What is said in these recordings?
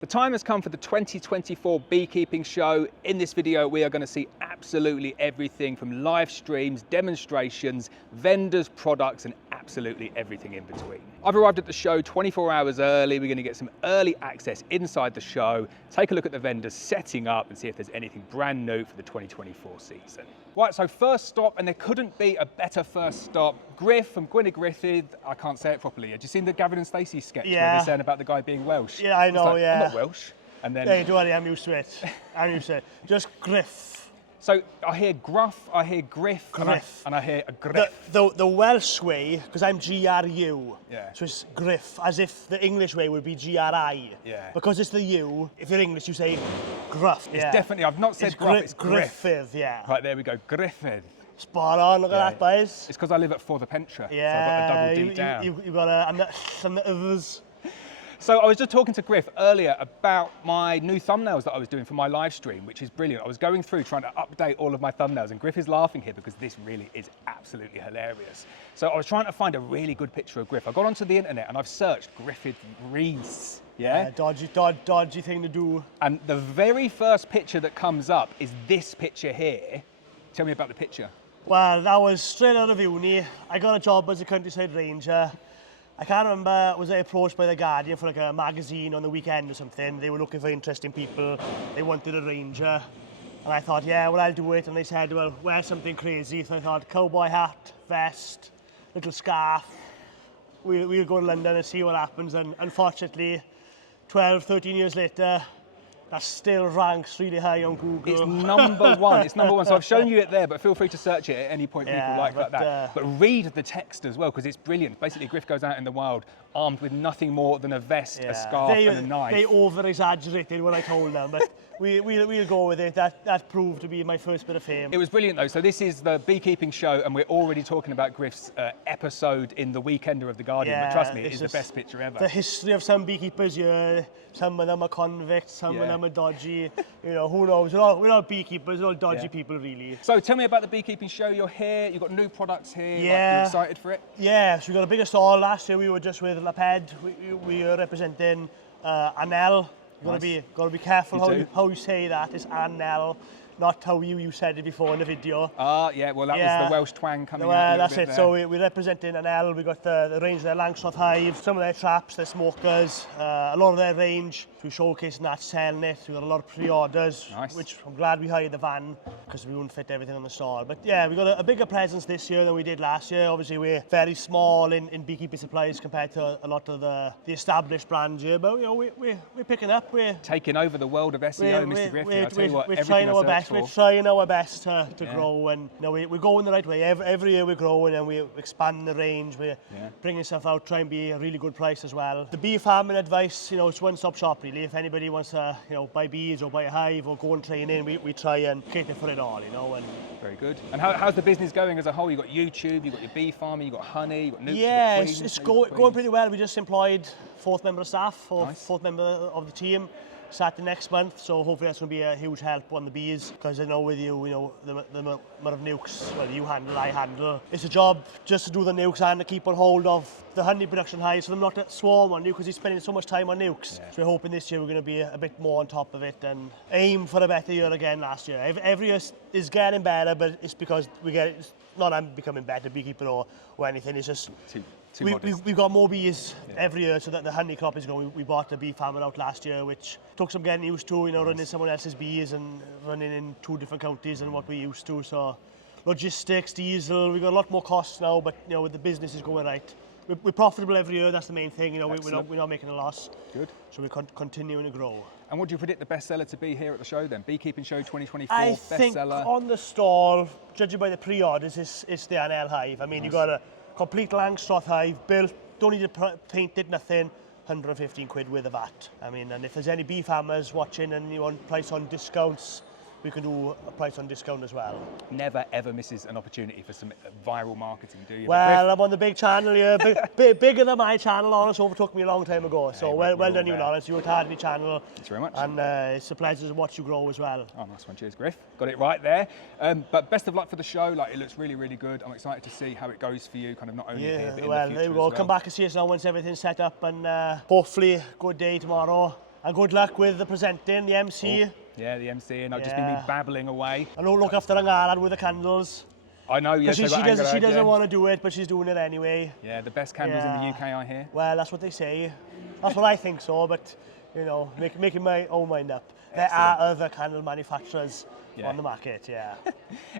The time has come for the 2024 beekeeping show. In this video, we are going to see absolutely everything from live streams, demonstrations, vendors, products, and absolutely everything in between. I've arrived at the show 24 hours early. We're going to get some early access inside the show, take a look at the vendors setting up and see if there's anything brand new for the 2024 season. Right, so first stop, and there couldn't be a better first stop, Griff from Gwynedd Griffith. I can't say it properly. Have you seen the Gavin and Stacey sketch where they're saying about the guy being Welsh? Yeah, I know, like, yeah. I'm not Welsh. And then, yeah, don't worry, I'm used to it. I'm used to it. Just Griff. So I hear gruff, I hear Griff, and I hear a Griff. The Welsh way, because I'm GRU, Yeah. so it's Griff, as if the English way would be GRI. Yeah. Because it's the U, if you're English, you say Gruff. It's definitely, I've not said gruff, it's Griff. Griffith, yeah. Right, there we go, Griffith. Spot on, look at that, boys. It's because I live at Forthapentra, Yeah, so I've got the double D down. You've got some others. So I was just talking to Griff earlier about my new thumbnails that I was doing for my live stream, which is brilliant. I was going through trying to update all of my thumbnails, and Griff is laughing here because this really is absolutely hilarious. So I was trying to find a really good picture of Griff. I got onto the internet and I've searched Griffith Reese. Yeah? Dodgy thing to do. And the very first picture that comes up is this picture here. Tell me about the picture. Well, that was straight out of uni. I got a job as a countryside ranger. I can't remember, was I approached by The Guardian for like a magazine on the weekend or something? They were looking for interesting people. They wanted a ranger. And I thought, yeah, well, I'll do it. And they said, well, wear something crazy. So I thought, cowboy hat, vest, little scarf. We'll go to London and see what happens. And unfortunately, 12, 13 years later, that still ranks really high on Google. It's number one. It's number one. So I've shown you it there, but feel free to search it at any point people like that. But read the text as well, because it's brilliant. Basically, Griff goes out in the wild armed with nothing more than a vest, a scarf, and a knife. They over-exaggerated when I told them, but we'll go with it. That proved to be my first bit of fame. It was brilliant though. So this is the beekeeping show, and we're already talking about Griff's episode in the Weekender of The Guardian. But trust me, it is the best picture ever. The history of some beekeepers, some of them are convicts, some of them are dodgy. Who knows? We're not beekeepers, we're all dodgy people, really. So tell me about the beekeeping show. You're here, you've got new products here. Yeah. You're excited for it? Yeah, so we got a bigger stall. Last year we were just with Laped. We were representing Anel. You've got to be careful how you say that. It's Anel, not how you said it before in the video. Yeah, well that was the Welsh twang coming out. Well, that's it. There. So we're representing Anel. We got the range of their Langstroth hives, some of their traps, their smokers, a lot of their range. So we're showcasing that, selling it. We got a lot of pre-orders, which I'm glad we hired the van because we wouldn't fit everything on the stall. But yeah, we got a bigger presence this year than we did last year. Obviously, we're very small in beekeeping supplies compared to a lot of the established brands here. But we're picking up. We're taking over the world of SEO, Mr. Griff. I tell you what, we're trying our best. We're trying our best to grow, and we're going the right way. Every year we're growing and we're expanding the range. We're bringing stuff out, trying to be a really good price as well. The bee farming advice, it's one-stop shop really. If anybody wants to, buy bees or buy a hive or go and train in, we try and cater for it all, And very good. And how's the business going as a whole? You've got YouTube, you've got your bee farming, you've got honey, you've got nucs, yeah, you've got queens, it's going pretty well. We just employed fourth member of staff, fourth member of the team. Starting next month, so hopefully that's going to be a huge help on the bees, because I know with you, the amount of nucs, well, you handle, I handle. It's a job just to do the nucs and to keep on hold of the honey production hives for them not to swarm on you, because he's spending so much time on nucs. So we're hoping this year we're going to be a bit more on top of it and aim for a better year again last year. Every year is getting better, but it's because it's not I'm becoming better beekeeper or anything, it's just we've got more bees every year, so that the honey crop is going. We bought a bee farmer out last year, which took some getting used to, running someone else's bees and running in 2 different counties than what we used to. So logistics, diesel, we've got a lot more costs now, but with the business is going right. We're profitable every year, that's the main thing, we're not making a loss. Good. So we're continuing to grow. And what do you predict the bestseller to be here at the show then? Beekeeping Show 2024 bestseller? I think on the stall, judging by the pre-orders, it's the Anel hive. I mean, you got a complete Langstroth hive built, don't need to paint it, nothing, 115 quid with a VAT. I mean, and if there's any bee farmers watching and you want price on discounts, we can do a price on discount as well. Never ever misses an opportunity for some viral marketing, do you? Well, I'm on the big channel here, bigger than my channel. Lawrence overtook me a long time ago, so well done you, Lawrence. You worked hard on my channel. Thanks very much. And it's a pleasure to watch you grow as well. Oh, nice one. Cheers, Griff. Got it right there. But best of luck for the show. It looks really, really good. I'm excited to see how it goes for you, kind of not only here, but in the future there we go. Come back and see us now once everything's set up, and hopefully good day tomorrow. And good luck with the presenting, the MC. Oh, yeah, the MC, and I'll just be me babbling away. And don't look after Angara with the candles. I know, yes, She doesn't want to do it, but she's doing it anyway. Yeah, the best candles in the UK, I hear. Well, that's what they say. That's what I think so, but, you know, making my own mind up. There are other candle manufacturers on the market, yeah.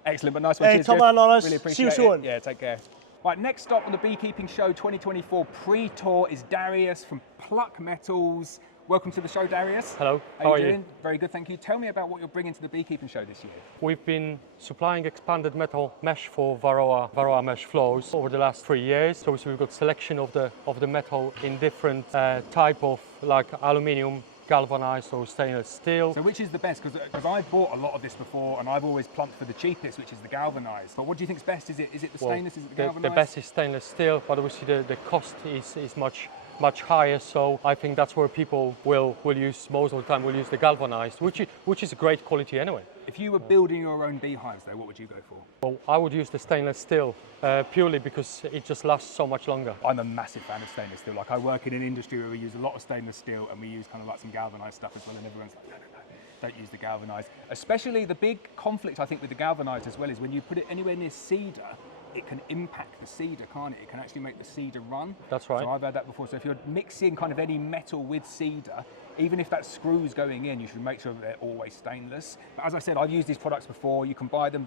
Excellent, but nice one. Hey, Cheers, Tom Griff. and Honors. Really appreciate See you soon. it. Yeah, take care. Right, next stop on the Beekeeping Show 2024 pre-tour is Darius from Pluck Metals. Welcome to the show, Darius. Hello, how are you doing? Very good, thank you. Tell me about what you're bringing to the Beekeeping Show this year. We've been supplying expanded metal mesh for Varroa mesh flows over the last 3 years. So we've got selection of the metal in different type of like aluminium, galvanized or stainless steel. So which is the best? Because I've bought a lot of this before and I've always plumped for the cheapest, which is the galvanized. But what do you think is best? Is it the stainless, is it the galvanized? The best is stainless steel, but obviously the cost is much higher, so I think that's where people will use most of the time. Will use the galvanized, which is a great quality anyway. If you were building your own beehives, though, what would you go for? Well, I would use the stainless steel purely because it just lasts so much longer. I'm a massive fan of stainless steel. Like I work in an industry where we use a lot of stainless steel and we use kind of like some galvanized stuff as well, and everyone's like, no, don't use the galvanized. Especially the big conflict I think with the galvanized as well is when you put it anywhere near cedar, it can impact the cedar, can't it? It can actually make the cedar run. That's right. So I've had that before. So if you're mixing kind of any metal with cedar, even if that screw's going in, you should make sure that they're always stainless. But as I said, I've used these products before. You can buy them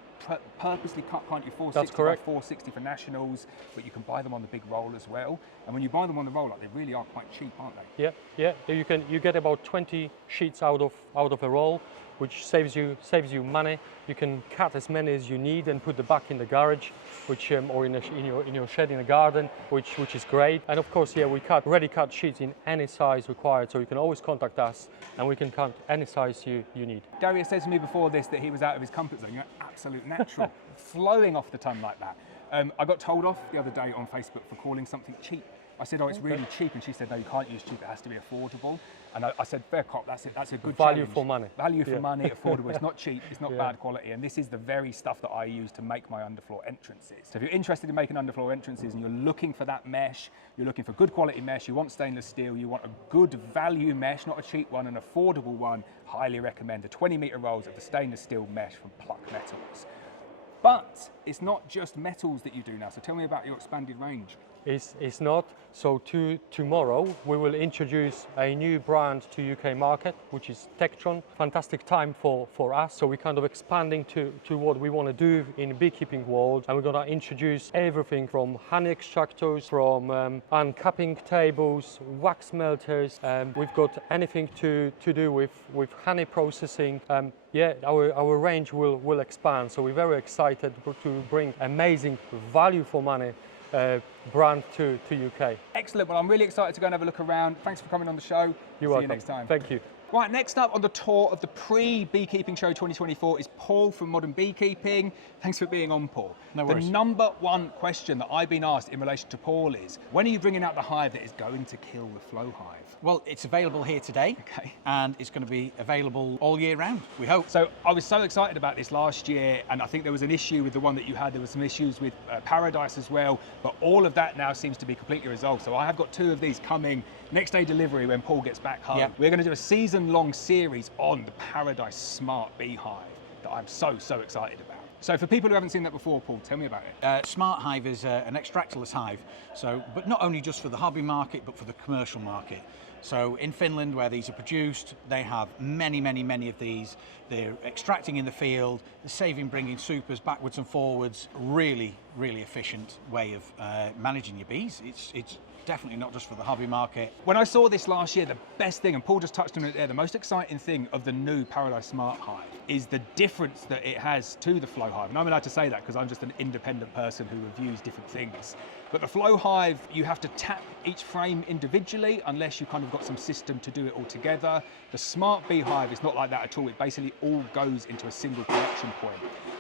purposely cut, can't you? 460 by 460 for nationals, but you can buy them on the big roll as well. And when you buy them on the roll, like, they really are quite cheap, aren't they? Yeah. You get about 20 sheets out of a roll, which saves you money. You can cut as many as you need and put them back in the garage, or in your shed in the garden, which is great. And of course, we cut ready cut sheets in any size required, so you can always contact us and we can cut any size you need. Darius said to me before this that he was out of his comfort zone. You're absolute natural, flowing off the tongue like that. I got told off the other day on Facebook for calling something cheap. I said, oh, it's really cheap, and she said, no, you can't use cheap, it has to be affordable. And I said, fair cop, that's it. That's a good value challenge. for money. Value for money, affordable. It's not cheap, it's not bad quality, and this is the very stuff that I use to make my underfloor entrances. So if you're interested in making underfloor entrances and you're looking for that mesh, you're looking for good quality mesh, you want stainless steel, you want a good value mesh, not a cheap one, an affordable one, highly recommend the 20-meter rolls of the stainless steel mesh from Pluck Metals. But it's not just metals that you do now, so tell me about your expanded range. It's not. So tomorrow we will introduce a new brand to UK market, which is Tektron. Fantastic time for us. So we're kind of expanding to what we want to do in the beekeeping world, and we're going to introduce everything from honey extractors, from uncapping tables, wax melters. We've got anything to do with honey processing. Our range will expand. So we're very excited to bring amazing value for money brand to UK. Excellent. Well, I'm really excited to go and have a look around. Thanks for coming on the show. You're welcome. See you next time. Thank you. Right, next up on the tour of the pre-Beekeeping Show 2024 is Paul from Modern Beekeeping. Thanks for being on, Paul. No worries. The number one question that I've been asked in relation to Paul is, when are you bringing out the hive that is going to kill the flow hive? Well, it's available here today, and it's going to be available all year round, we hope. So I was so excited about this last year, and I think there was an issue with the one that you had. There were some issues with Paradise as well, but all of that now seems to be completely resolved. So I have got 2 of these coming next day delivery when Paul gets back home. We're going to do a season-long series on the Paradise Smart Beehive that I'm so excited about. So for people who haven't seen that before, Paul, tell me about it. Smart Hive is an extractorless hive, but not only just for the hobby market, but for the commercial market. So in Finland, where these are produced, they have many of these. They're extracting in the field, saving, bringing supers backwards and forwards. Really efficient way of managing your bees. It's definitely not just for the hobby market. When I saw this last year, the best thing, and Paul just touched on it there, the most exciting thing of the new Paradise Smart Hive is the difference that it has to the Flow Hive. And I'm allowed to say that because I'm just an independent person who reviews different things. But the Flow Hive, you have to tap each frame individually unless you kind of got some system to do it all together. The Smart Beehive is not like that at all. It basically all goes into a single collection point.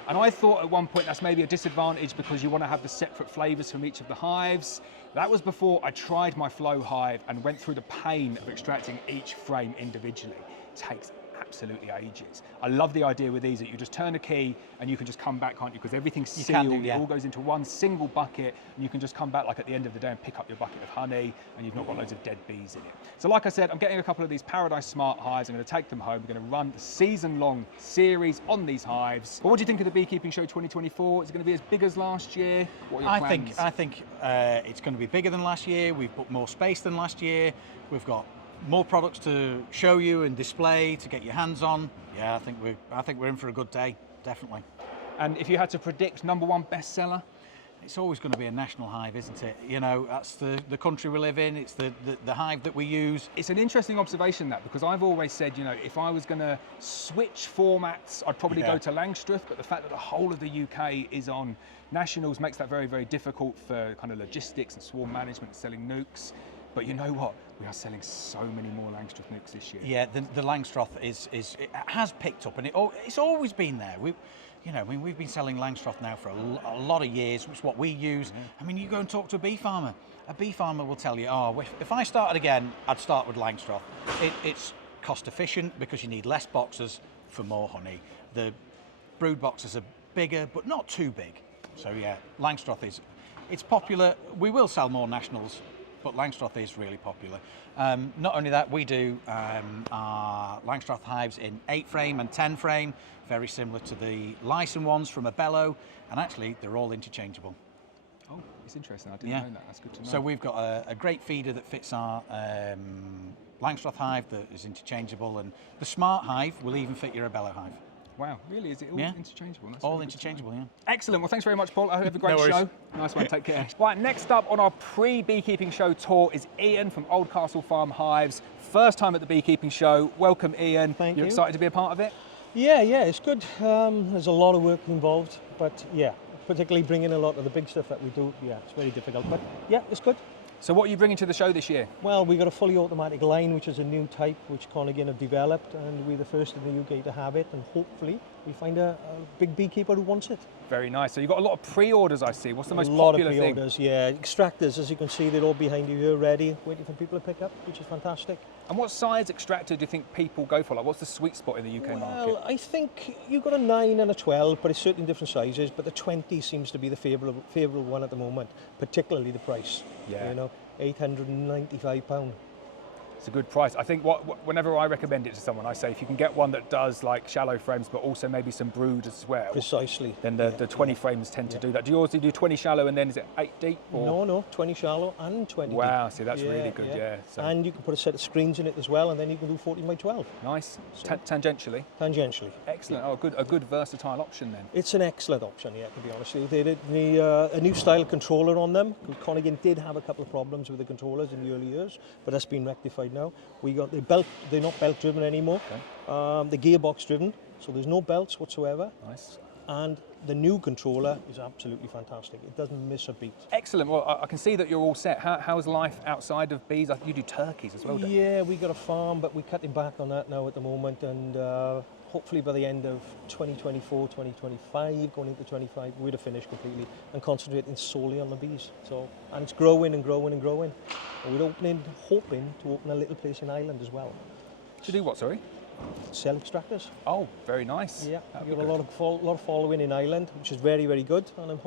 And I thought at one point that's maybe a disadvantage because you want to have the separate flavours from each of the hives. That was before I tried my flow hive and went through the pain of extracting each frame individually. It takes absolutely ages. I love the idea with these that you just turn a key and you can just come back, can't you? Because everything's sealed, it all goes into one single bucket, and you can just come back like at the end of the day and pick up your bucket of honey, and you've not got loads of dead bees in it. So like I said, I'm getting a couple of these Paradise Smart hives. I'm going to take them home. We're going to run the season-long series on these hives. But what do you think of the Beekeeping Show 2024? Is it going to be as big as last year? What are your plans? I think it's going to be bigger than last year. We've put more space than last year. We've got more products to show you and display to get your hands on. Yeah, I think we're in for a good day, definitely. And if you had to predict #1 bestseller? It's always going to be a national hive, isn't it? You know, that's the country we live in. It's the hive that we use. It's an interesting observation, that, because I've always said, you know, if I was going to switch formats, I'd probably go to Langstroth, but the fact that the whole of the UK is on nationals makes that very, very difficult for kind of logistics and swarm management and selling Nucs. But you know what? We are selling so many more Langstroth Nucs this year. Yeah, the Langstroth it has picked up, and it's always been there. We've been selling Langstroth now for a lot of years, which is what we use. I mean, you go and talk to a bee farmer. A bee farmer will tell you, oh, if I started again, I'd start with Langstroth. It's cost efficient because you need less boxes for more honey. The brood boxes are bigger, but not too big. So yeah, Langstroth it's popular. We will sell more nationals, but Langstroth is really popular. Not only that, we do our Langstroth hives in 8 frame and 10 frame, very similar to the Lyson ones from Abello, and actually they're all interchangeable. Oh, it's interesting. I didn't know that. That's good to know. So we've got a great feeder that fits our Langstroth hive that is interchangeable, and the Smart hive will even fit your Abello hive. Wow, really? Is it all interchangeable? That's all really interchangeable, yeah. Excellent. Well, thanks very much, Paul. I hope you have a great No worries. show. Nice one. Take care. Right, next up on our pre-beekeeping show tour is Ian from Oldcastle Farm Hives. First time at the Beekeeping Show. Welcome, Ian. Thank you. You're excited to be a part of it? Yeah, it's good. There's a lot of work involved, but yeah, particularly bringing a lot of the big stuff that we do, yeah, it's very difficult, but yeah, it's good. So what are you bringing to the show this year? Well, we got a fully automatic line, which is a new type, which Conagin have developed, and we're the first in the UK to have it, and hopefully we find a big beekeeper who wants it. Very nice. So you've got a lot of pre-orders, I see. What's the most popular popular thing? A lot of pre-orders, yeah. Extractors, as you can see, they're all behind you here ready, waiting for people to pick up, which is fantastic. And what size extractor do you think people go for? Like, what's the sweet spot in the UK market? Well, I think you've got a 9 and a 12, but it's certainly different sizes, but the 20 seems to be the favourable one at the moment, particularly the price. Yeah. You know, £895. It's a good price. I think whenever I recommend it to someone, I say if you can get one that does like shallow frames, but also maybe some brood as well. Precisely. Then the 20 frames tend to do that. Do you also do 20 shallow and then is it 8 deep? Or? No, 20 shallow and 20 wow, deep. See, that's really good, yeah. So. And you can put a set of screens in it as well, and then you can do 14 by 12. Nice. So, tangentially? Tangentially. Excellent. Oh, a good versatile option then. It's an excellent option, yeah, to be honest with you. They did a new style controller on them. Conagin did have a couple of problems with the controllers in the early years, but that's been rectified now. They're not belt driven anymore. Okay. They're gearbox driven, so there's no belts whatsoever. Nice. And the new controller is absolutely fantastic. It doesn't miss a beat. Excellent. Well, I can see that you're all set. How's life outside of bees? I think you do turkeys as well, don't you? Yeah, we got a farm, but we're cutting back on that now at the moment, and hopefully by the end of 2024, 2025, going into 25, we'd have finished completely and concentrating solely on the bees. So, and it's growing and growing and growing. And we're hoping to open a little place in Ireland as well. To do what, sorry? Sell extractors. Oh, very nice. Yeah, we've got a lot of following in Ireland, which is very, very good, and I'm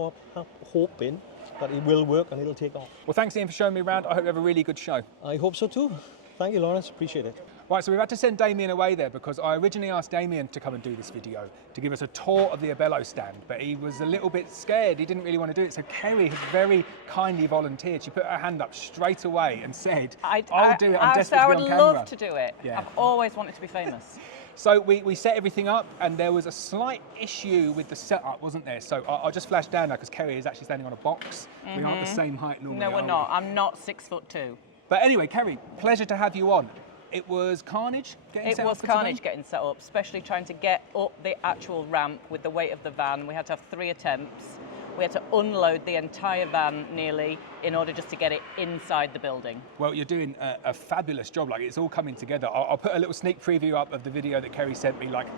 hoping that it will work and it'll take off. Well, thanks, Ian, for showing me around. I hope you have a really good show. I hope so too. Thank you, Lawrence. Appreciate it. Right, so we've had to send Damien away there because I originally asked Damien to come and do this video to give us a tour of the Abello stand, but he was a little bit scared. He didn't really want to do it. So Kerry has very kindly volunteered. She put her hand up straight away and said, I'll do it. I'm desperate to be on camera. I would love to do it. Yeah. I've always wanted to be famous. So we set everything up and there was a slight issue with the setup, wasn't there? So I'll just flash down now because Kerry is actually standing on a box. We aren't the same height normally. No, we're not. I'm not 6'2". But anyway, Kerry, pleasure to have you on. It was carnage getting set up. It was carnage getting set up, especially trying to get up the actual ramp with the weight of the van. We had to have 3 attempts. We had to unload the entire van nearly in order just to get it inside the building. Well, you're doing a fabulous job. Like, it's all coming together. I'll put a little sneak preview up of the video that Kerry sent me, like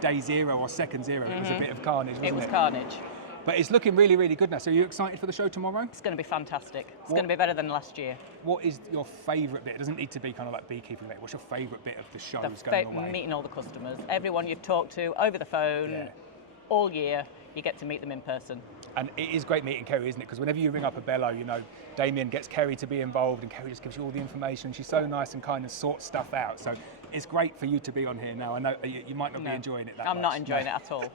day 0 or second 0. It was a bit of carnage, wasn't it? It was carnage. But it's looking really, really good now. So are you excited for the show tomorrow? It's going to be fantastic. It's going to be better than last year. What is your favourite bit? It doesn't need to be kind of like beekeeping bit. What's your favourite bit of the show that's going away? Meeting all the customers. Everyone you've talked to over the phone all year, you get to meet them in person. And it is great meeting Kerry, isn't it? Because whenever you ring up Abello, you know, Damien gets Kerry to be involved and Kerry just gives you all the information. She's so nice and kind and sorts stuff out. So it's great for you to be on here now. I know you might not be enjoying it that much. I'm not enjoying it at all.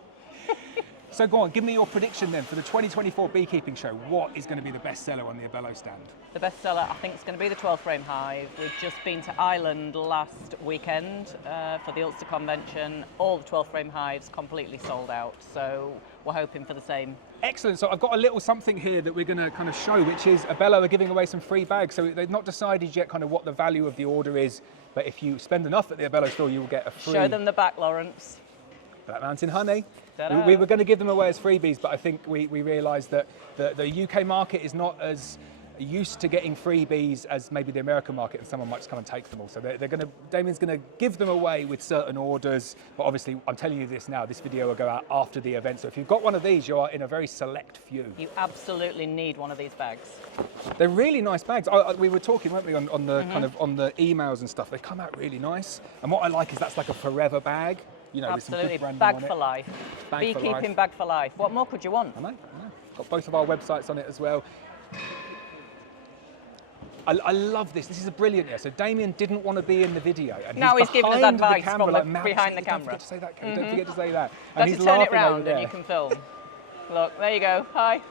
So go on, give me your prediction then for the 2024 Beekeeping Show. What is going to be the best seller on the Abello stand? The best seller, I think, is going to be the 12 frame hive. We've just been to Ireland last weekend for the Ulster convention. All the 12 frame hives completely sold out. So we're hoping for the same. Excellent. So I've got a little something here that we're going to kind of show, which is Abello are giving away some free bags. So they've not decided yet kind of what the value of the order is, but if you spend enough at the Abello store, you will get a free... Show them the back, Lawrence. Black Mountain honey. We were going to give them away as freebies, but I think we realised that the UK market is not as used to getting freebies as maybe the American market, and someone might just come and take them all. So Damien's going to give them away with certain orders, but obviously I'm telling you this now, this video will go out after the event. So if you've got one of these, you are in a very select few. You absolutely need one of these bags. They're really nice bags. We were talking, weren't we, on the kind of on the emails and stuff. They come out really nice, and what I like is that's like a forever bag. You know, absolutely, with some good bag on for it. life. Bag for Beekeeping life. bag for life. What more could you want? I know. Got both of our websites on it as well. I love this. This is a brilliant. So Damien didn't want to be in the video, and now he's giving us behind advice the camera, from like, behind the don't camera. forget to say that, Kerry. Don't forget to say that. And Let's he's turn it laughing over round there. and you can film. Look, there you go. Hi.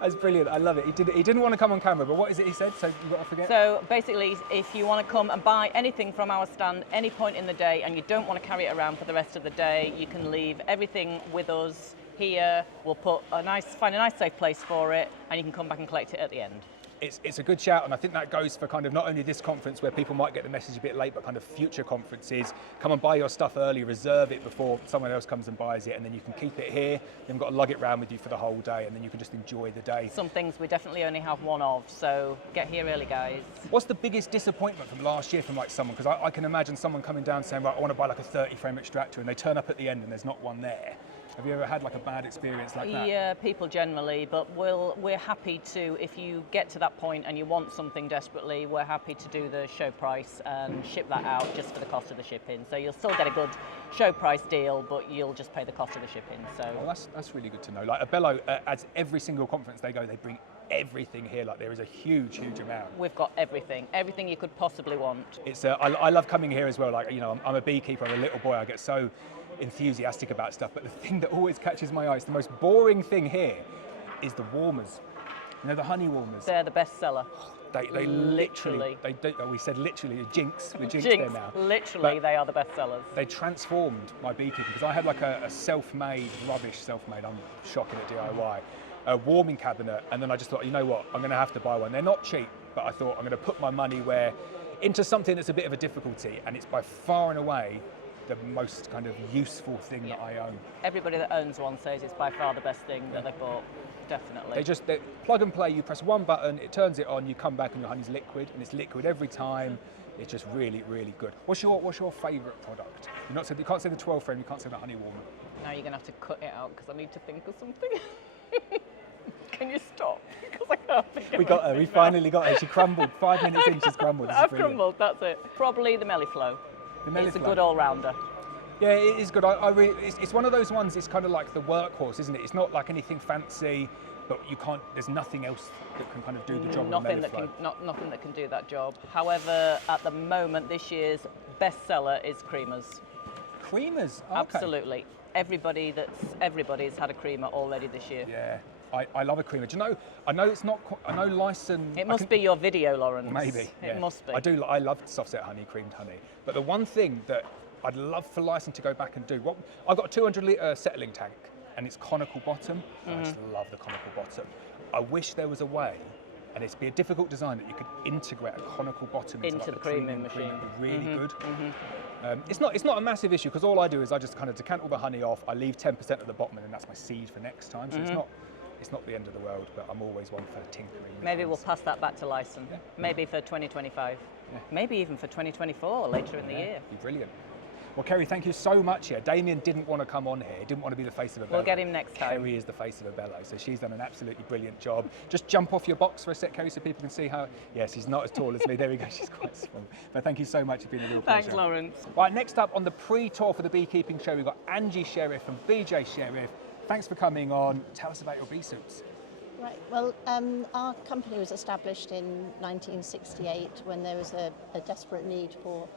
That's brilliant. I love it. He didn't want to come on camera, but what is it he said? So you've got to forget. So basically, if you want to come and buy anything from our stand any point in the day and you don't want to carry it around for the rest of the day, you can leave everything with us here. We'll find a nice safe place for it, and you can come back and collect it at the end. It's a good shout, and I think that goes for kind of not only this conference where people might get the message a bit late, but kind of future conferences. Come and buy your stuff early, reserve it before someone else comes and buys it, and then you can keep it here. You've got to lug it around with you for the whole day, and then you can just enjoy the day. Some things we definitely only have one of, so get here early, guys. What's the biggest disappointment from last year from like someone? Because I can imagine someone coming down saying, right, I want to buy like a 30 frame extractor, and they turn up at the end and there's not one there. Have you ever had like a bad experience like that? Yeah, people generally, but we're happy to, if you get to that point and you want something desperately, we're happy to do the show price and ship that out just for the cost of the shipping. So you'll still get a good show price deal, but you'll just pay the cost of the shipping. So well, that's really good to know. Like Abello, at every single conference they go, they bring everything here. Like there is a huge amount. We've got everything you could possibly want. It's I love coming here as well. Like, you know, I'm a beekeeper. I'm a little boy. I get so enthusiastic about stuff, but the thing that always catches my eye, the most boring thing here, is the warmers. You know, the honey warmers. They're the best seller. They literally, they do, we said literally, jinx, we're jinxed there now. Literally, they are the best sellers. They transformed my beekeeping, because I had like a self-made, rubbish self-made, I'm shocking at DIY, a warming cabinet, and then I just thought, you know what, I'm going to have to buy one. They're not cheap, but I thought I'm going to put my money into something that's a bit of a difficulty, and it's by far and away the most kind of useful thing that I own. Everybody that owns one says it's by far the best thing that they've bought, definitely. They plug and play, you press one button, it turns it on, you come back and your honey's liquid, and it's liquid every time. It's just really, really good. What's your favourite product? You can't say the 12 frame, you can't say the honey warmer. Now you're going to have to cut it out because I need to think of something. Can you stop? Because I can't think of We got her, we finally got her. She crumbled, 5 minutes in she's crumbled. I've crumbled, that's it. Probably the Meliflow. It's a good all-rounder. Yeah, it is good. It's one of those ones, it's kind of like the workhorse, isn't it? It's not like anything fancy, but there's nothing else that can kind of do the job. Nothing that can do that job. However, at the moment, this year's bestseller is creamers. Creamers? Okay. Absolutely. Everybody's had a creamer already this year. Yeah. I love a creamer. Do you know, I know it's not, I know Lyson... It must be your video, Lawrence. Maybe, yeah. It must be. I love soft set honey, creamed honey. But the one thing that I'd love for Lyson to go back and do, I've got a 200 litre settling tank, and it's conical bottom. I just love the conical bottom. I wish there was a way, and it'd be a difficult design, that you could integrate a conical bottom into like the creaming machine. It would be really good. It's not a massive issue, because all I do is I just kind of decant all the honey off, I leave 10% at the bottom, and then that's my seed for next time. So it's not the end of the world, but I'm always one for tinkering. Maybe we'll pass that back to Lyson. Yeah. Maybe for 2025. Yeah. Maybe even for 2024, later in the year. Be brilliant. Well, Kerry, thank you so much here. Damien didn't want to come on here, didn't want to be the face of Abello. We'll get him next time. Kerry is the face of Abello, so she's done an absolutely brilliant job. Just jump off your box for a sec, Kerry, so people can see how, yes, she's not as tall as me. There we go, she's quite small. But thank you so much, it's been a real pleasure. Thanks, Lawrence. Right, next up on the pre-tour for the beekeeping show, we've got Angie Sheriff and BJ Sheriff. Thanks for coming on. Tell us about your bee suits. Right, well, our company was established in 1968 when there was a desperate need for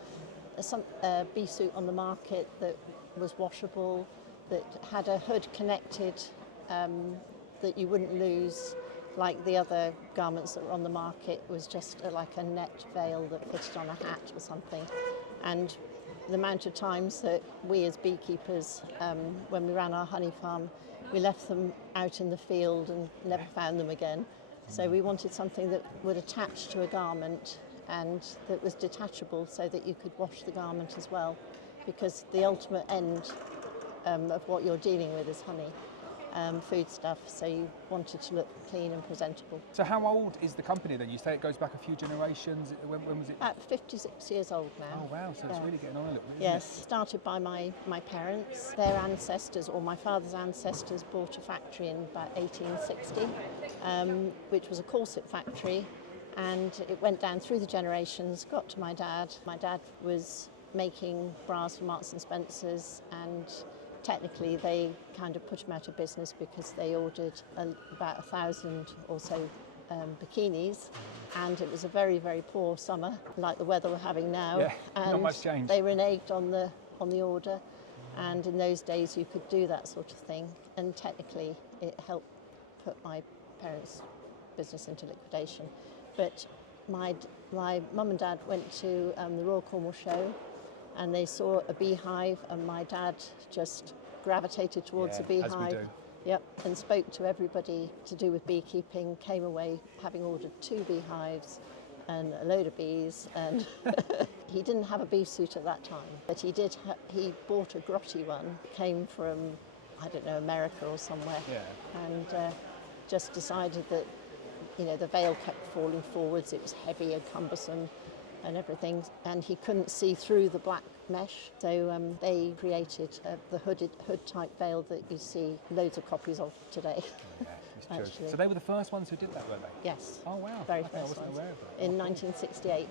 a bee suit on the market that was washable, that had a hood connected that you wouldn't lose like the other garments that were on the market. It was just like a net veil that fitted on a hat or something. And the amount of times that we as beekeepers, when we ran our honey farm, we left them out in the field and never found them again. So we wanted something that would attach to a garment and that was detachable so that you could wash the garment as well, because the ultimate end of what you're dealing with is honey, food stuff, so you want it to look clean and presentable. So how old is the company then? You say it goes back a few generations. When was it? At 56 years old now. Oh wow, so it's really getting on a little bit, isn't Yes, started by my parents. Their ancestors, or my father's ancestors, bought a factory in about 1860, which was a corset factory, and it went down through the generations, got to my dad. My dad was making bras for Marks and Spencer's, and technically they kind of put him out of business because they ordered about 1,000 or so bikinis, and it was a very, very poor summer, like the weather we're having now. Yeah, and not much change. they reneged on the order, and in those days you could do that sort of thing, and technically it helped put my parents' business into liquidation. But my mum and dad went to the Royal Cornwall Show, and they saw a beehive, and my dad just gravitated towards a beehive. As we do. Yep, and spoke to everybody to do with beekeeping, came away having ordered 2 beehives and a load of bees, and he didn't have a bee suit at that time, but he did. He bought a grotty one, came from, I don't know, America or somewhere, and just decided that, you know, the veil kept falling forwards, it was heavy and cumbersome and everything, and he couldn't see through the black mesh, so they created the hood type veil that you see loads of copies of today. Yeah, it's true. So they were the first ones who did that, weren't they? Yes. Oh wow. Very I first wasn't ones. aware of that. In 1968.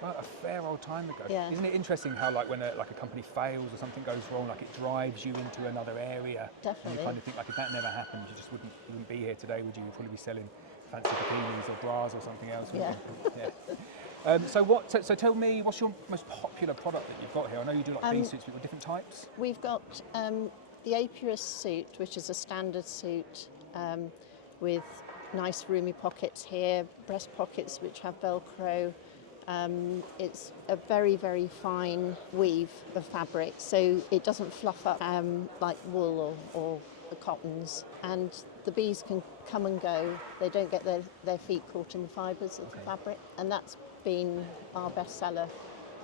Well, a fair old time ago. Yeah. Isn't it interesting how, like, when a company fails or something goes wrong, like, it drives you into another area? Definitely. And you kind of think, like, if that never happened, you just wouldn't be here today, would you? You'd probably be selling fancy bikinis or bras or something else. Yeah. Yeah. So tell me, what's your most popular product that you've got here? I know you do like bee suits, but with different types. We've got the apiarist suit, which is a standard suit with nice roomy pockets here, breast pockets which have Velcro. It's a very, very fine weave of fabric, so it doesn't fluff up like wool or the cottons, and the bees can come and go. They don't get their feet caught in the fibres of the fabric, and that's been our best seller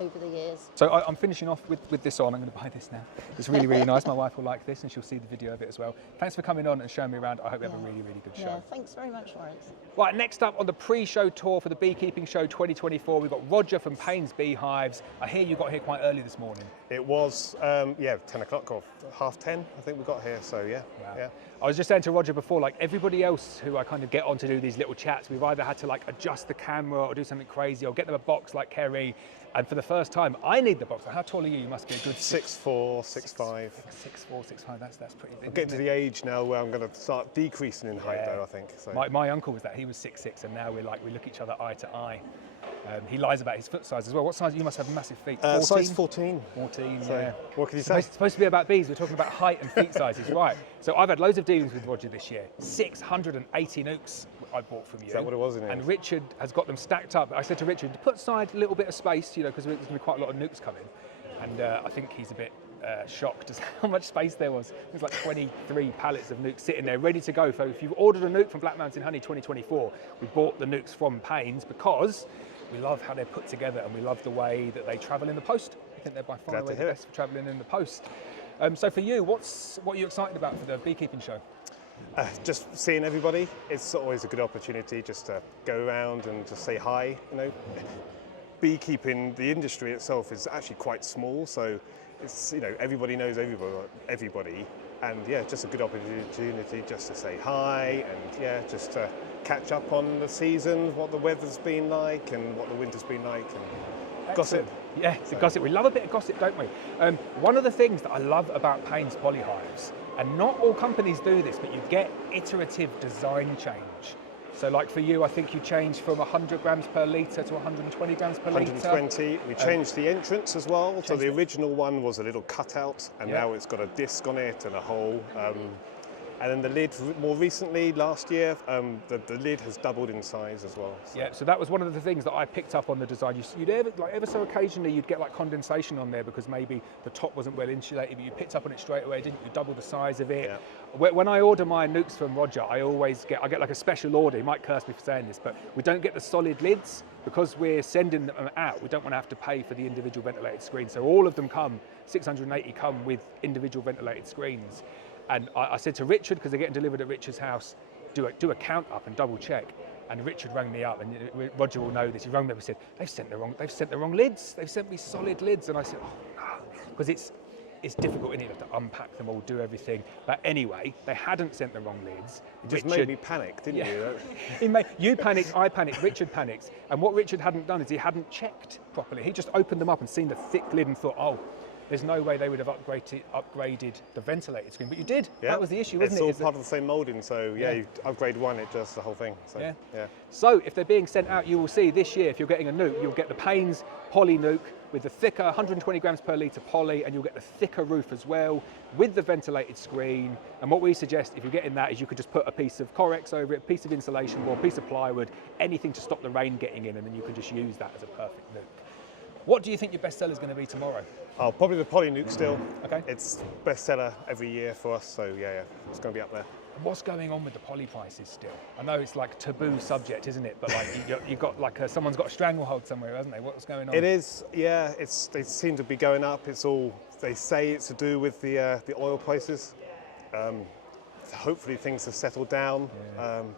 over the years. So I'm finishing off with this on. I'm going to buy this now. It's really, really nice. My wife will like this, and she'll see the video of it as well. Thanks for coming on and showing me around. I hope you have a really, really good show. Yeah, thanks very much, Lawrence. Right, next up on the pre-show tour for the Beekeeping Show 2024, we've got Roger from Payne's Beehives. I hear you got here quite early this morning. It was, 10 o'clock or 10:30, I think we got here, so yeah. Wow. Yeah. I was just saying to Roger before, like everybody else who I kind of get on to do these little chats, we've either had to like adjust the camera or do something crazy or get them a box like Kerry. And for the first time, I need the box. How tall are you? You must be a good 6'4", 6'5". 6'4", 6'5", that's pretty big. I'm getting to the age now where I'm going to start decreasing in height though, I think. So. My uncle was that, he was 6'6", and now we look each other eye to eye. He lies about his foot size as well. What size? You must have massive feet. 14? Size 14. 14, so, yeah. What can you say? It's supposed to be about bees. We're talking about height and feet sizes, right? So I've had loads of dealings with Roger this year. 680 nucs I bought from you. Is that what it was in here? And Richard has got them stacked up. I said to Richard, put aside a little bit of space, you know, because there's going to be quite a lot of nucs coming. And I think he's a bit shocked as how much space there was. There's like 23 pallets of nucs sitting there ready to go. So if you've ordered a nuc from Black Mountain Honey 2024, we bought the nucs from Payne's because we love how they're put together and we love the way that they travel in the post. I think they're by far away the best for travelling in the post. So for you, what are you excited about for the beekeeping show? Just seeing everybody. It's always a good opportunity just to go around and just say hi. You know, beekeeping, the industry itself is actually quite small, so it's, you know, everybody knows everybody, and yeah, just a good opportunity just to say hi and yeah, just to catch up on the season, what the weather's been like and what the winter's been like, and gossip. Yeah, it's a gossip. We love a bit of gossip, don't we? One of the things that I love about Payne's polyhives, and not all companies do this, but you get iterative design change. So like for you, I think you changed from 100 grams per litre to 120 grams per litre. 120. We changed the entrance as well. So the original one was a little cutout, and now it's got a disc on it and a hole. And then the lid, more recently, last year, the lid has doubled in size as well. So. Yeah, so that was one of the things that I picked up on the design. You'd ever so occasionally you'd get like condensation on there because maybe the top wasn't well insulated, but you picked up on it straight away, didn't you? Double the size of it. Yeah. When I order my Nucs from Roger, I get like a special order. He might curse me for saying this, but we don't get the solid lids because we're sending them out. We don't want to have to pay for the individual ventilated screens. So all of them 680 come with individual ventilated screens. And I said to Richard, because they're getting delivered at Richard's house, do a count up and double check. And Richard rang me up, and Roger will know this. He rang me up and said, they've sent the wrong lids. They've sent me solid lids. And I said, oh no, because it's difficult, isn't it? You have to unpack them all, do everything. But anyway, they hadn't sent the wrong lids. It just made me panic, didn't you? You panicked, I panicked, Richard panicked. And what Richard hadn't done is he hadn't checked properly. He just opened them up and seen the thick lid and thought, oh, there's no way they would have upgraded the ventilated screen, but you did. Yeah. That was the issue, wasn't it? It's all part of the same moulding, so yeah, you upgrade one, it does the whole thing. So, yeah. So if they're being sent out, you will see this year, if you're getting a Nuc, you'll get the Payne's poly Nuc with the thicker 120 grams per litre poly, and you'll get the thicker roof as well with the ventilated screen. And what we suggest, if you're getting that, is you could just put a piece of Corex over it, a piece of insulation board, a piece of plywood, anything to stop the rain getting in, and then you can just use that as a perfect Nuc. What do you think your bestseller is going to be tomorrow? Oh, probably the poly Nuc still. Okay. It's bestseller every year for us, so yeah, it's going to be up there. What's going on with the poly prices still? I know it's like a taboo subject, isn't it? But like you got like someone's got a stranglehold somewhere, hasn't they? What's going on? It is, yeah. They seem to be going up. They say it's to do with the oil prices. Hopefully things have settled down,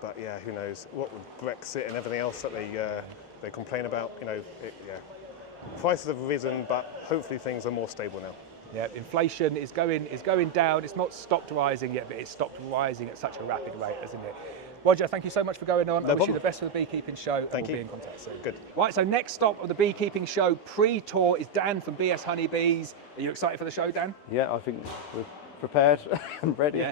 but yeah, who knows? What with Brexit and everything else that they complain about, you know, prices have risen, but hopefully things are more stable now. Yeah, inflation is going down. It's not stopped rising yet, but it's stopped rising at such a rapid rate, hasn't it? Roger, thank you so much for going on. I wish you the best for the beekeeping show. Thank you. We'll be in contact soon. Good. Right, so next stop of the beekeeping show pre-tour is Dan from BS Honeybees. Are you excited for the show, Dan? Yeah, I think we're prepared and ready,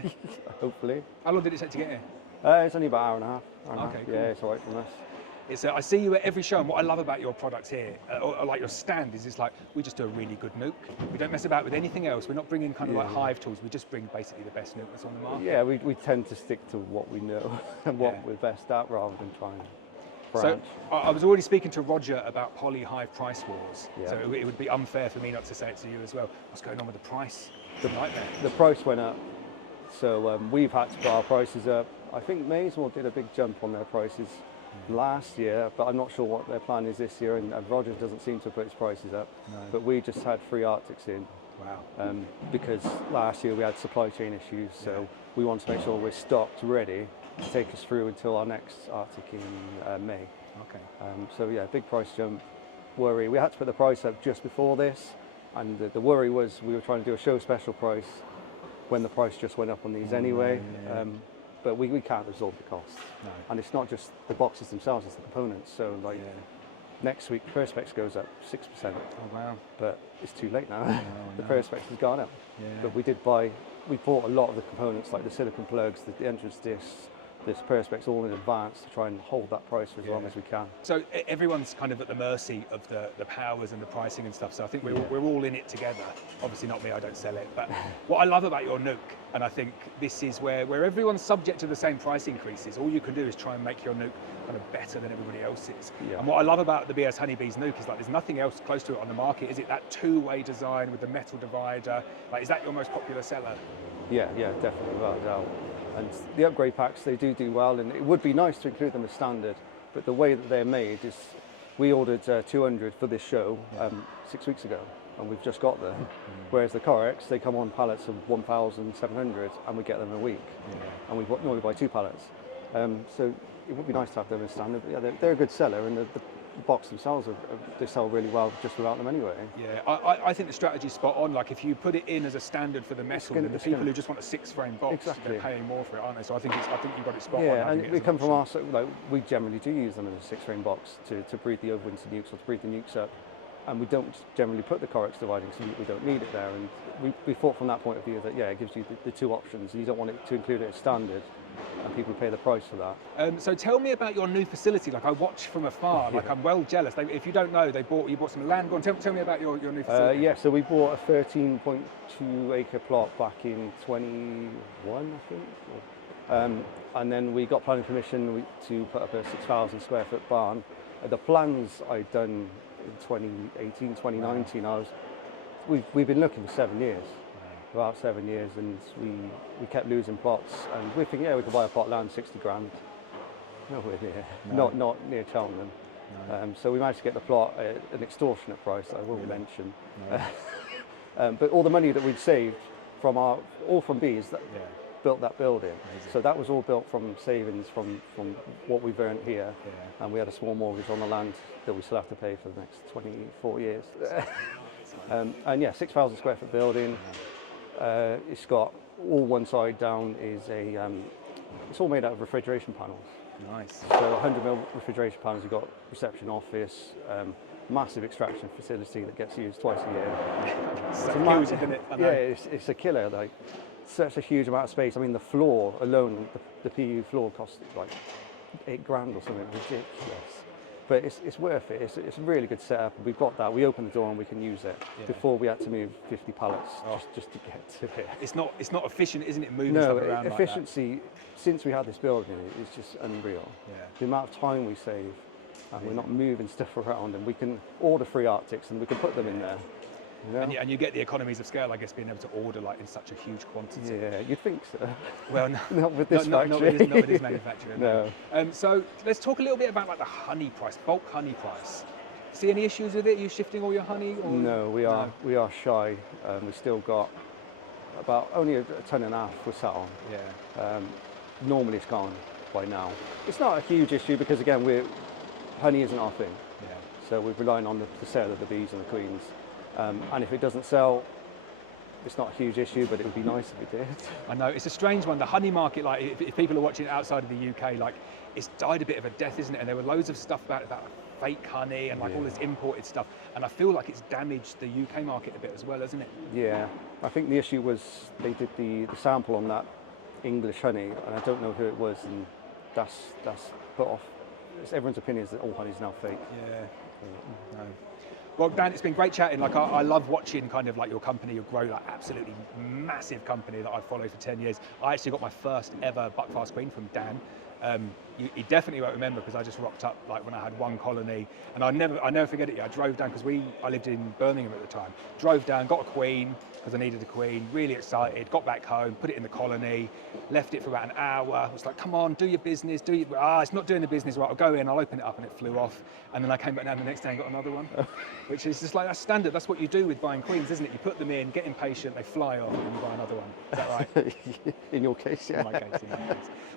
hopefully. How long did it take to get here? It's only about an hour and a half. Okay, cool. Yeah, it's all right from us. I see you at every show, and what I love about your products here, or like your stand, is it's like, we just do a really good Nuc. We don't mess about with anything else. We're not bringing kind of like hive tools. We just bring basically the best Nuc that's on the market. Yeah, we tend to stick to what we know and what we're best at rather than trying to branch. So I was already speaking to Roger about poly-hive price wars. Yeah. So it would be unfair for me not to say it to you as well. What's going on with the price? The price went up. So we've had to put our prices up. I think Maysmore did a big jump on their prices last year, but I'm not sure what their plan is this year, and Roger doesn't seem to put his prices up. No. But we just had 3 Arctics in. Wow. Because last year we had supply chain issues, so we want to make sure we're stocked ready to take us through until our next Arctic in May. Okay. So yeah, big price jump. Worry. We had to put the price up just before this, and the worry was we were trying to do a show special price when the price just went up on these anyway. But we can't absorb the costs. No. And it's not just the boxes themselves, it's the components. So like next week, Perspex goes up 6%. Oh wow. But it's too late now. The Perspex has gone up. Yeah. But we bought a lot of the components like the silicone plugs, the entrance discs, this Perspex all in advance to try and hold that price for as long as we can. So everyone's kind of at the mercy of the powers and the pricing and stuff, so I think we're all in it together. Obviously not me, I don't sell it, but what I love about your Nuc, and I think this is where everyone's subject to the same price increases, all you can do is try and make your Nuc kind of better than everybody else's. Yeah. And what I love about the BS Honeybees Nuc is like there's nothing else close to it on the market. Is it that two-way design with the metal divider? Like, is that your most popular seller? Yeah, definitely, without a doubt. And the upgrade packs, they do well, and it would be nice to include them as standard, but the way that they're made is, we ordered 200 for this show 6 weeks ago, and we've just got them. Whereas the Corex, they come on pallets of 1,700, and we get them in a week. And we buy 2 pallets. So it would be nice to have them as standard. But yeah, they're a good seller, and box themselves, they sell really well just without them anyway. Yeah, I think the strategy's spot on. Like if you put it in as a standard for the metal, then the people who just want a 6-frame box, they're paying more for it, aren't they? So I think you got it spot on. Yeah, and we come from our, like, we generally do use them as a 6-frame box to breed the overwintered nukes or to breed the nukes up. And we don't generally put the Corex dividing, so we don't need it there. And we thought from that point of view that, yeah, it gives you the two options. And you don't want it to include it as standard, and people pay the price for that. So tell me about your new facility. Like I watch from afar, like I'm well jealous. If you don't know, you bought some land. Go on, tell me about your new facility. Yeah, so we bought a 13.2 acre plot back in 21, I think. And then we got planning permission to put up a 6,000 square foot barn. The plans I'd done in 2018, 2019, we've been looking for 7 years, about 7 years, and we kept losing plots, and we think, yeah, we could buy a plot of land, 60 grand. Nowhere near, not near Cheltenham. No. So we managed to get the plot at an extortionate price that I won't mention. No. But all the money that we'd saved all from bees, built that building. Amazing. So that was all built from savings from what we've earned here, and we had a small mortgage on the land that we still have to pay for the next 24 years. And yeah, 6,000 square foot building. It's got all one side down is it's all made out of refrigeration panels. Nice. So 100 mil refrigeration panels. You've got reception office, massive extraction facility that gets used twice a year. Huge, isn't it? Yeah, it's a killer. Like, such a huge amount of space. I mean, the floor alone, the PU floor costs like 8 grand or something ridiculous. But it's worth it. It's a really good setup. We've got that. We open the door and we can use it. Yeah. Before we had to move 50 pallets just to get to it. It's not efficient, isn't it? Moving stuff around efficiency like that. Since we had this building is just unreal. Yeah. The amount of time we save, and we're not moving stuff around, and we can order free Arctics and we can put them in there. Yeah. And you get the economies of scale, I guess, being able to order like in such a huge quantity. Yeah, you'd think so. Well, no, not with this factory. Not with this manufacturer. No. So let's talk a little bit about like the honey price, bulk honey price. See any issues with it? Are you shifting all your honey? Or? No, we are shy. We've still got about only a ton and a half we're sat on. Yeah. Normally it's gone by now. It's not a huge issue because again, honey isn't our thing. Yeah. So we're relying on the sale of the bees and the queens. And if it doesn't sell, it's not a huge issue, but it would be nice if it did. I know, it's a strange one. The honey market, like if people are watching it outside of the UK, like it's died a bit of a death, isn't it? And there were loads of stuff about fake honey and like all this imported stuff. And I feel like it's damaged the UK market a bit as well, hasn't it? Yeah, I think the issue was they did the sample on that English honey, and I don't know who it was, and that's put off. Everyone's opinion is that all honey is now fake. Yeah. No. Well, Dan, it's been great chatting. Like, I love watching kind of like your company grow, like absolutely massive company that I've followed for 10 years. I actually got my first ever Buckfast Queen from Dan. You definitely won't remember because I just rocked up like when I had one colony, and I never forget it. I drove down because I lived in Birmingham at the time. Drove down, got a queen because I needed a queen. Really excited. Got back home, put it in the colony, left it for about an hour. I was like, come on, do your business. It's not doing the business right. I'll go in, I'll open it up, and it flew off. And then I came back down the next day and got another one, which is just like that's standard. That's what you do with buying queens, isn't it? You put them in, get impatient, they fly off, and then you buy another one. Is that right? In your case, yeah. In my case.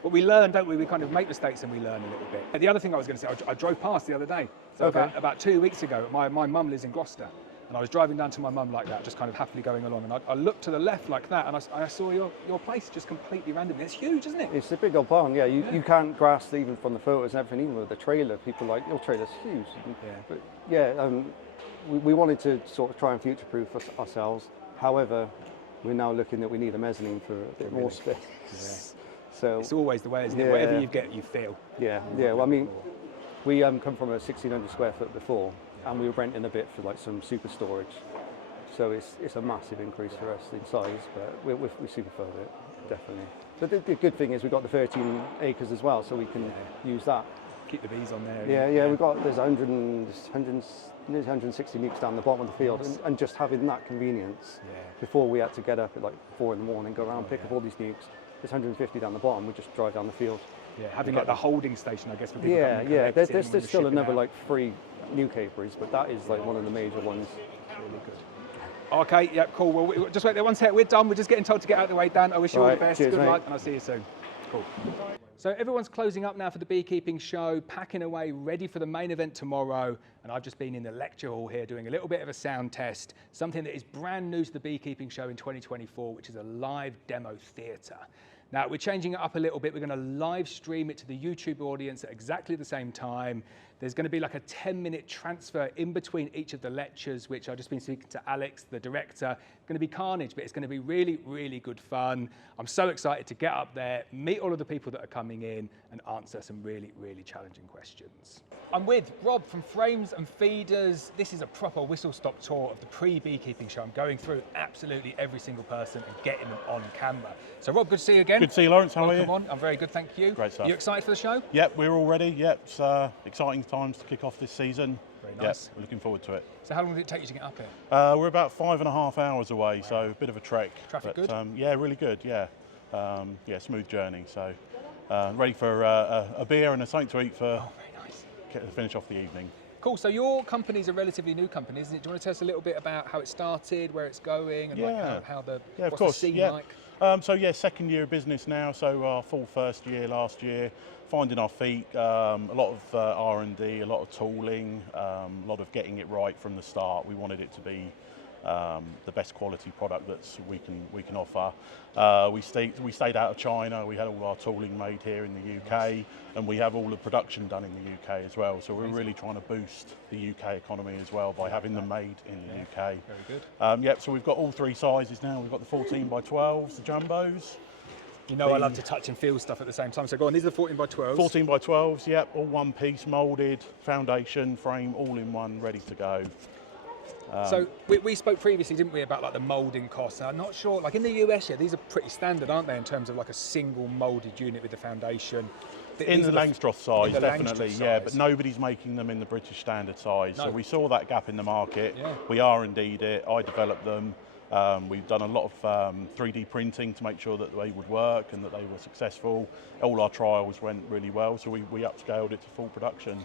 But we learn, don't we? We kind of make mistakes and we learn a little bit. The other thing I was going to say, I drove past the other day. So about 2 weeks ago, my mum lives in Gloucester. And I was driving down to my mum like that, just kind of happily going along. And I looked to the left like that, and I saw your place just completely randomly. It's huge, isn't it? It's a big old barn, yeah. You can't grasp even from the photos and everything, even with the trailer. People are like, your trailer's huge. Yeah. But yeah, we wanted to sort of try and future-proof ourselves. However, we're now looking that we need a mezzanine for a bit more space. Yeah. So it's always the way, isn't it? Whatever you get, you feel. Yeah, yeah. Well, I mean, we come from a 1,600 square foot before, and we were renting a bit for like some super storage. So it's a massive increase for us in size, but we super prefer it, definitely. But the good thing is we've got the 13 acres as well, so we can use that. Keep the bees on there. Yeah. There's 160 nucs down the bottom of the field, and just having that convenience. Before we had to get up at like 4 in the morning, go around, pick up all these nucs. There's 150 down the bottom. We just drive down the field. Yeah, having like the holding station, I guess, for people. Yeah. There's still another like 3 nuke apiaries, but that is like one of the major ones. Really good. Okay, yeah, cool. Well, we'll just wait there one sec. We're done. We're just getting told to get out of the way, Dan. I wish you all the best. Good luck, and I'll see you soon. Cool. So everyone's closing up now for the beekeeping show, packing away, ready for the main event tomorrow. And I've just been in the lecture hall here doing a little bit of a sound test, something that is brand new to the beekeeping show in 2024, which is a live demo theatre. Now, we're changing it up a little bit. We're going to live stream it to the YouTube audience at exactly the same time. There's going to be like a 10-minute transfer in between each of the lectures, which I've just been speaking to Alex, the director. It's going to be carnage, but it's going to be really, really good fun. I'm so excited to get up there, meet all of the people that are coming in, and answer some really, really challenging questions. I'm with Rob from Frames and Feeders. This is a proper whistle-stop tour of the pre-beekeeping show. I'm going through absolutely every single person and getting them on camera. So Rob, good to see you again. Good to see you, Lawrence. How are you? Welcome on. I'm very good, thank you. Great stuff. You excited for the show? Yep, we're all ready. Yep, it's exciting times to kick off this season. Very nice. Yep, we're looking forward to it. So how long did it take you to get up here? We're about 5.5 hours away, so a bit of a trek. Traffic but, good? Yeah, really good, yeah. Yeah, smooth journey, so ready for a beer and a something to eat for finish off the evening. Cool, so your company's a relatively new company, isn't it? Do you want to tell us a little bit about how it started, where it's going, and like how the, what's the scene like? So yeah, second year of business now, so our full first year last year, finding our feet, a lot of R&D, a lot of tooling, a lot of getting it right from the start. We wanted it to be the best quality product that we can offer. We stayed out of China. We had all our tooling made here in the UK, and we have all the production done in the UK as well. So we're really trying to boost the UK economy as well by having them made in the UK. Very good. Yep. So we've got all three sizes now. We've got the 14 by 12s, the jumbos. You know I love to touch and feel stuff at the same time. So go on, these are the 14 by 12s. 14 by 12s, yep, all one piece, moulded, foundation, frame, all in one, ready to go. So we spoke previously, didn't we, about like the moulding costs. And I'm not sure, like in the US, these are pretty standard, aren't they, in terms of like a single moulded unit with the foundation. In the Langstroth size, definitely, Langstroth yeah, size. but nobody's making them in the British standard size. No. So we saw that gap in the market. Yeah. We R&D'd it, I developed them. We've done a lot of 3D printing to make sure that they would work and that they were successful. All our trials went really well, so we upscaled it to full production.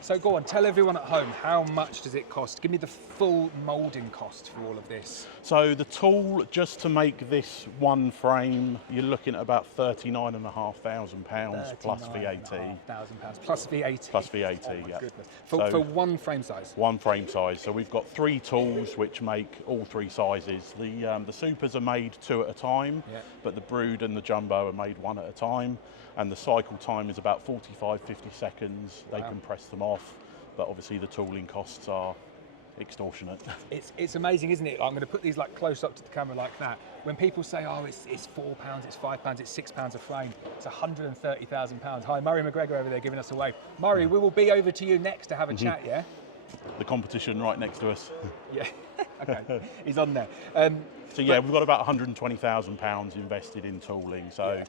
So go on, tell everyone at home, how much does it cost? Give me the full moulding cost for all of this. So the tool, just to make this one frame, you're looking at about £39,500 plus VAT. £39,500 plus VAT. Plus VAT, oh my yeah. Goodness. So for one frame size? One frame size. So we've got three tools which make all three sizes. The supers are made two at a time, but the brood and the jumbo are made one at a time. And the cycle time is about 45, 50 seconds. They can press them off, but obviously the tooling costs are extortionate. It's amazing, isn't it? I'm going to put these like close up to the camera like that. When people say, oh, it's £4, it's £5, it's £6 a frame, it's £130,000. Hi, Murray McGregor over there giving us a wave. Murray, we will be over to you next to have a chat, yeah? The competition right next to us. Yeah, okay, he's on there. So yeah, we've got about £120,000 invested in tooling. So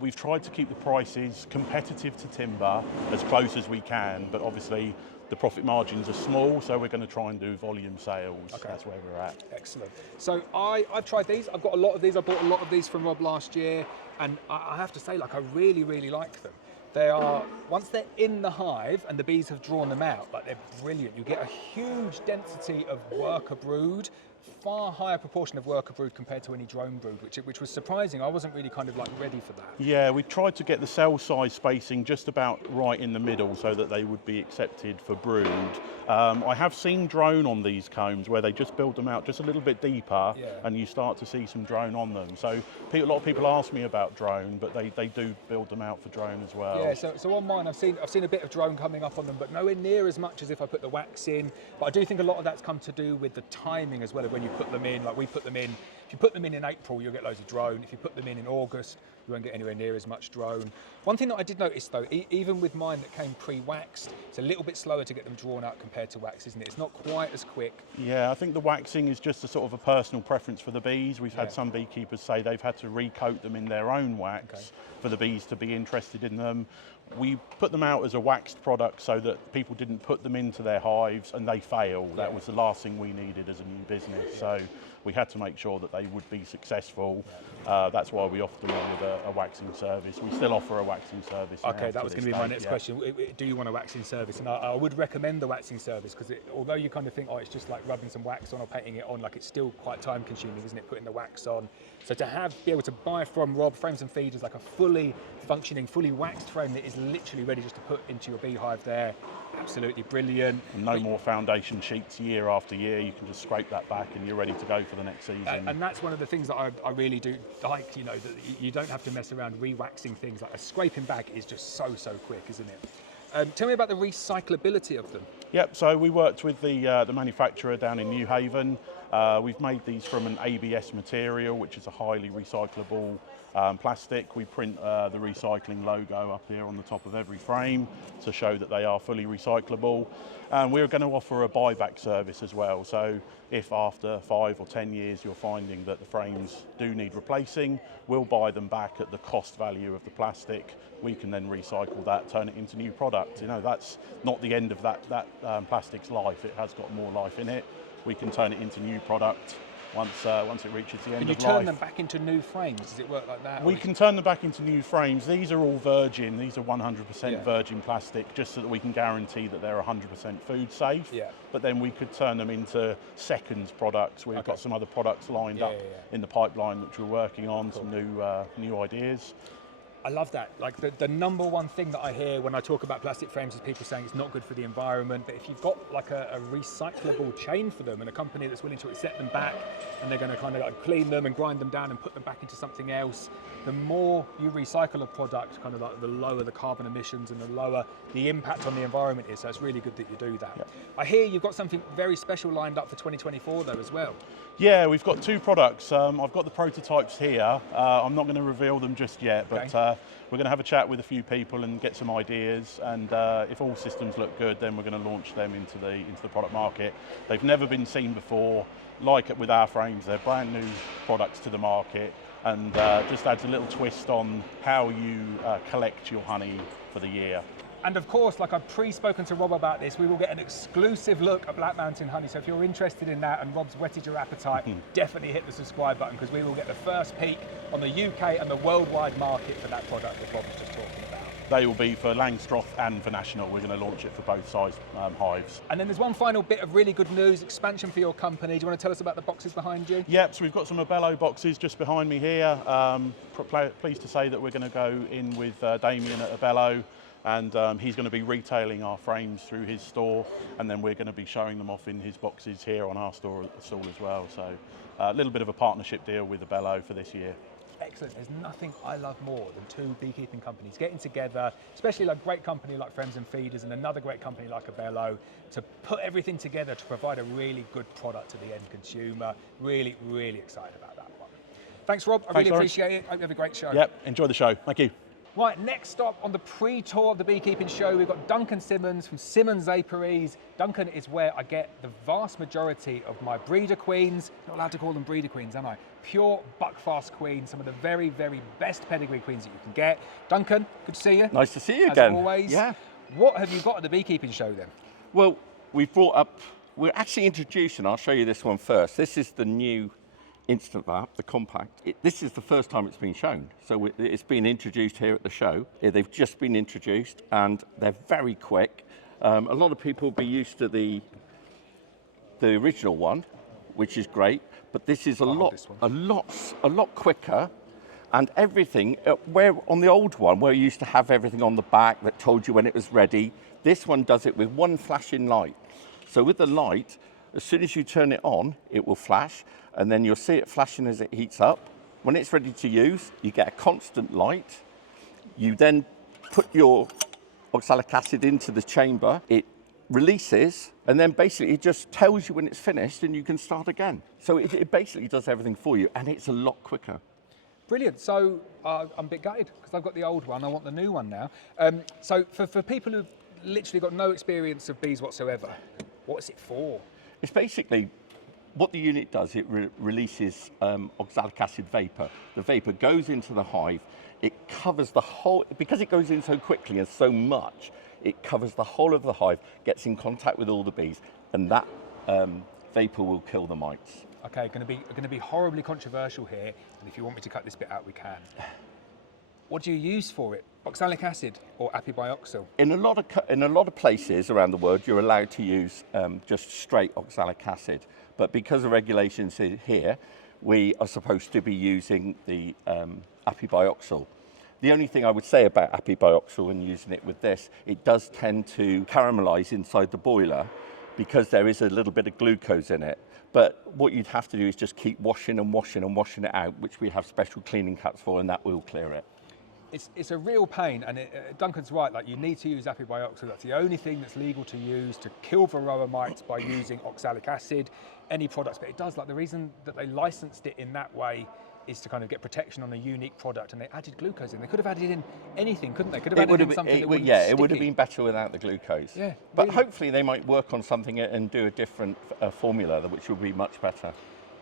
we've tried to keep the prices competitive to timber as close as we can, but obviously the profit margins are small, so we're going to try and do volume sales. Okay. That's where we're at. Excellent. So I've tried these. I've got a lot of these. I bought a lot of these from Rob last year, and I have to say, like, I really, really like them. They are, once they're in the hive and the bees have drawn them out, like, they're brilliant. You get a huge density of worker brood, far higher proportion of worker brood compared to any drone brood, which was surprising. I wasn't really kind of like ready for that. Yeah, we tried to get the cell size spacing just about right in the middle so that they would be accepted for brood. I have seen drone on these combs where they just build them out just a little bit deeper, and you start to see some drone on them. So a lot of people ask me about drone, but they do build them out for drone as well. Yeah, so on mine I've seen a bit of drone coming up on them, but nowhere near as much as if I put the wax in. But I do think a lot of that's come to do with the timing as well of when you put them in. Like, we put them in, if you put them in April, you'll get loads of drone. If you put them in August, you won't get anywhere near as much drone. One thing that I did notice though, even with mine that came pre-waxed, it's a little bit slower to get them drawn out compared to wax, isn't it? It's not quite as quick. Yeah, I think the waxing is just a sort of a personal preference for the bees. We've had some beekeepers say they've had to recoat them in their own wax for the bees to be interested in them. We put them out as a waxed product so that people didn't put them into their hives and they fail. That was the last thing we needed as a new business. So we had to make sure that they would be successful. That's why we offered them with a waxing service. We still offer a waxing service. Okay, that was going to be my next question. Do you want a waxing service? And I would recommend the waxing service because although you kind of think, oh, it's just like rubbing some wax on or painting it on, like it's still quite time consuming, isn't it, putting the wax on? So to be able to buy from Rob Frames and Feeders like a fully functioning, fully waxed frame that is literally ready just to put into your beehive there, absolutely brilliant. And no more foundation sheets year after year. You can just scrape that back and you're ready to go for the next season. And that's one of the things that I really do like, you know, that you don't have to mess around re-waxing things. Like a scraping back is just so quick, isn't it? Tell me about the recyclability of them. Yep, so we worked with the manufacturer down in New Haven. We've made these from an ABS material, which is a highly recyclable plastic. We print the recycling logo up here on the top of every frame to show that they are fully recyclable. And we're going to offer a buyback service as well. So if after 5 or 10 years you're finding that the frames do need replacing, we'll buy them back at the cost value of the plastic. We can then recycle that, turn it into new product. You know, that's not the end of that plastic's life. It has got more life in it. We can turn it into new product once it reaches the end of life. Can you turn them back into new frames? Does it work like that? We can turn them back into new frames. These are all virgin. These are 100% virgin plastic, just so that we can guarantee that they're 100% food safe. Yeah. But then we could turn them into seconds products. We've got some other products lined up in the pipeline which we're working on, some new ideas. I love that. Like the number one thing that I hear when I talk about plastic frames is people saying it's not good for the environment, but if you've got like a recyclable chain for them and a company that's willing to accept them back and they're going to kind of like clean them and grind them down and put them back into something else, the more you recycle a product, kind of like the lower the carbon emissions and the lower the impact on the environment is. So it's really good that you do that. I hear you've got something very special lined up for 2024 though as well. Yeah, we've got 2 products. I've got the prototypes here. I'm not going to reveal them just yet, but we're going to have a chat with a few people and get some ideas. And if all systems look good, then we're going to launch them into the product market. They've never been seen before. Like with our frames, they're brand new products to the market, and just adds a little twist on how you collect your honey for the year. And of course, like I've pre-spoken to Rob about this, we will get an exclusive look at Black Mountain honey. So if you're interested in that and Rob's whetted your appetite, definitely hit the subscribe button because we will get the first peek on the UK and the worldwide market for that product that Rob was just talking about. They will be for Langstroth and for National. We're going to launch it for both size hives. And then there's one final bit of really good news, expansion for your company. Do you want to tell us about the boxes behind you? Yep, so we've got some Abello boxes just behind me here. Pleased to say that we're going to go in with Damien at Abello. And he's going to be retailing our frames through his store, and then we're going to be showing them off in his boxes here on our stall as well. So a little bit of a partnership deal with Abello for this year. Excellent. There's nothing I love more than 2 beekeeping companies getting together, especially like a great company like Frames and Feeders and another great company like Abello, to put everything together to provide a really good product to the end consumer. Really, really excited about that one. Thanks, Rob. I really appreciate it. Hope you have a great show. Yep, enjoy the show. Thank you. Right, next stop on the pre-tour of the Beekeeping Show, we've got Duncan Simmons from Simmons Apiaries. Duncan is where I get the vast majority of my breeder queens. Not allowed to call them breeder queens, am I? Pure buckfast queens, some of the very, very best pedigree queens that you can get. Duncan, good to see you. Nice to see you as again. Always. Yeah. What have you got at the Beekeeping Show then? Well, we're actually introducing, I'll show you this one first. This is the new Instant Vap, the compact. This is the first time it's been shown. So it's been introduced here at the show. They've just been introduced and they're very quick. A lot of people will be used to the original one, which is great, but this is a lot quicker, and everything, where on the old one, where you used to have everything on the back that told you when it was ready, this one does it with one flashing light. So with the light, as soon as you turn it on, it will flash, and then you'll see it flashing as it heats up. When it's ready to use, you get a constant light. You then put your oxalic acid into the chamber, it releases, and then basically it just tells you when it's finished and you can start again. So it basically does everything for you, and it's a lot quicker. Brilliant. So I'm a bit gutted because I've got the old one. I want the new one now. So for people who've literally got no experience of bees whatsoever, what's it for? It's basically what the unit does, it releases oxalic acid vapor. The vapor goes into the hive, it covers the whole, because it goes in so quickly and so much, it covers the whole of the hive, gets in contact with all the bees, and that vapor will kill the mites. Okay, going to be horribly controversial here, and if you want me to cut this bit out, we can. What do you use for it? Oxalic acid or apibioxyl? In a lot of places around the world, you're allowed to use just straight oxalic acid, but because of regulations here, we are supposed to be using the apibioxyl. The only thing I would say about apibioxyl and using it with this, it does tend to caramelize inside the boiler because there is a little bit of glucose in it. But what you'd have to do is just keep washing and washing and washing it out, which we have special cleaning caps for, and that will clear it. It's a real pain, and Duncan's right, like you need to use apibioxyl. That's the only thing that's legal to use to kill varroa mites by using oxalic acid, any products, but it does, like the reason that they licensed it in that way is to kind of get protection on a unique product, and they added glucose in. They could have added in anything, couldn't they? Could have added in something that wouldn't yeah, sticky. it would have been better without the glucose. Yeah, but really. Hopefully they might work on something and do a different formula, which would be much better.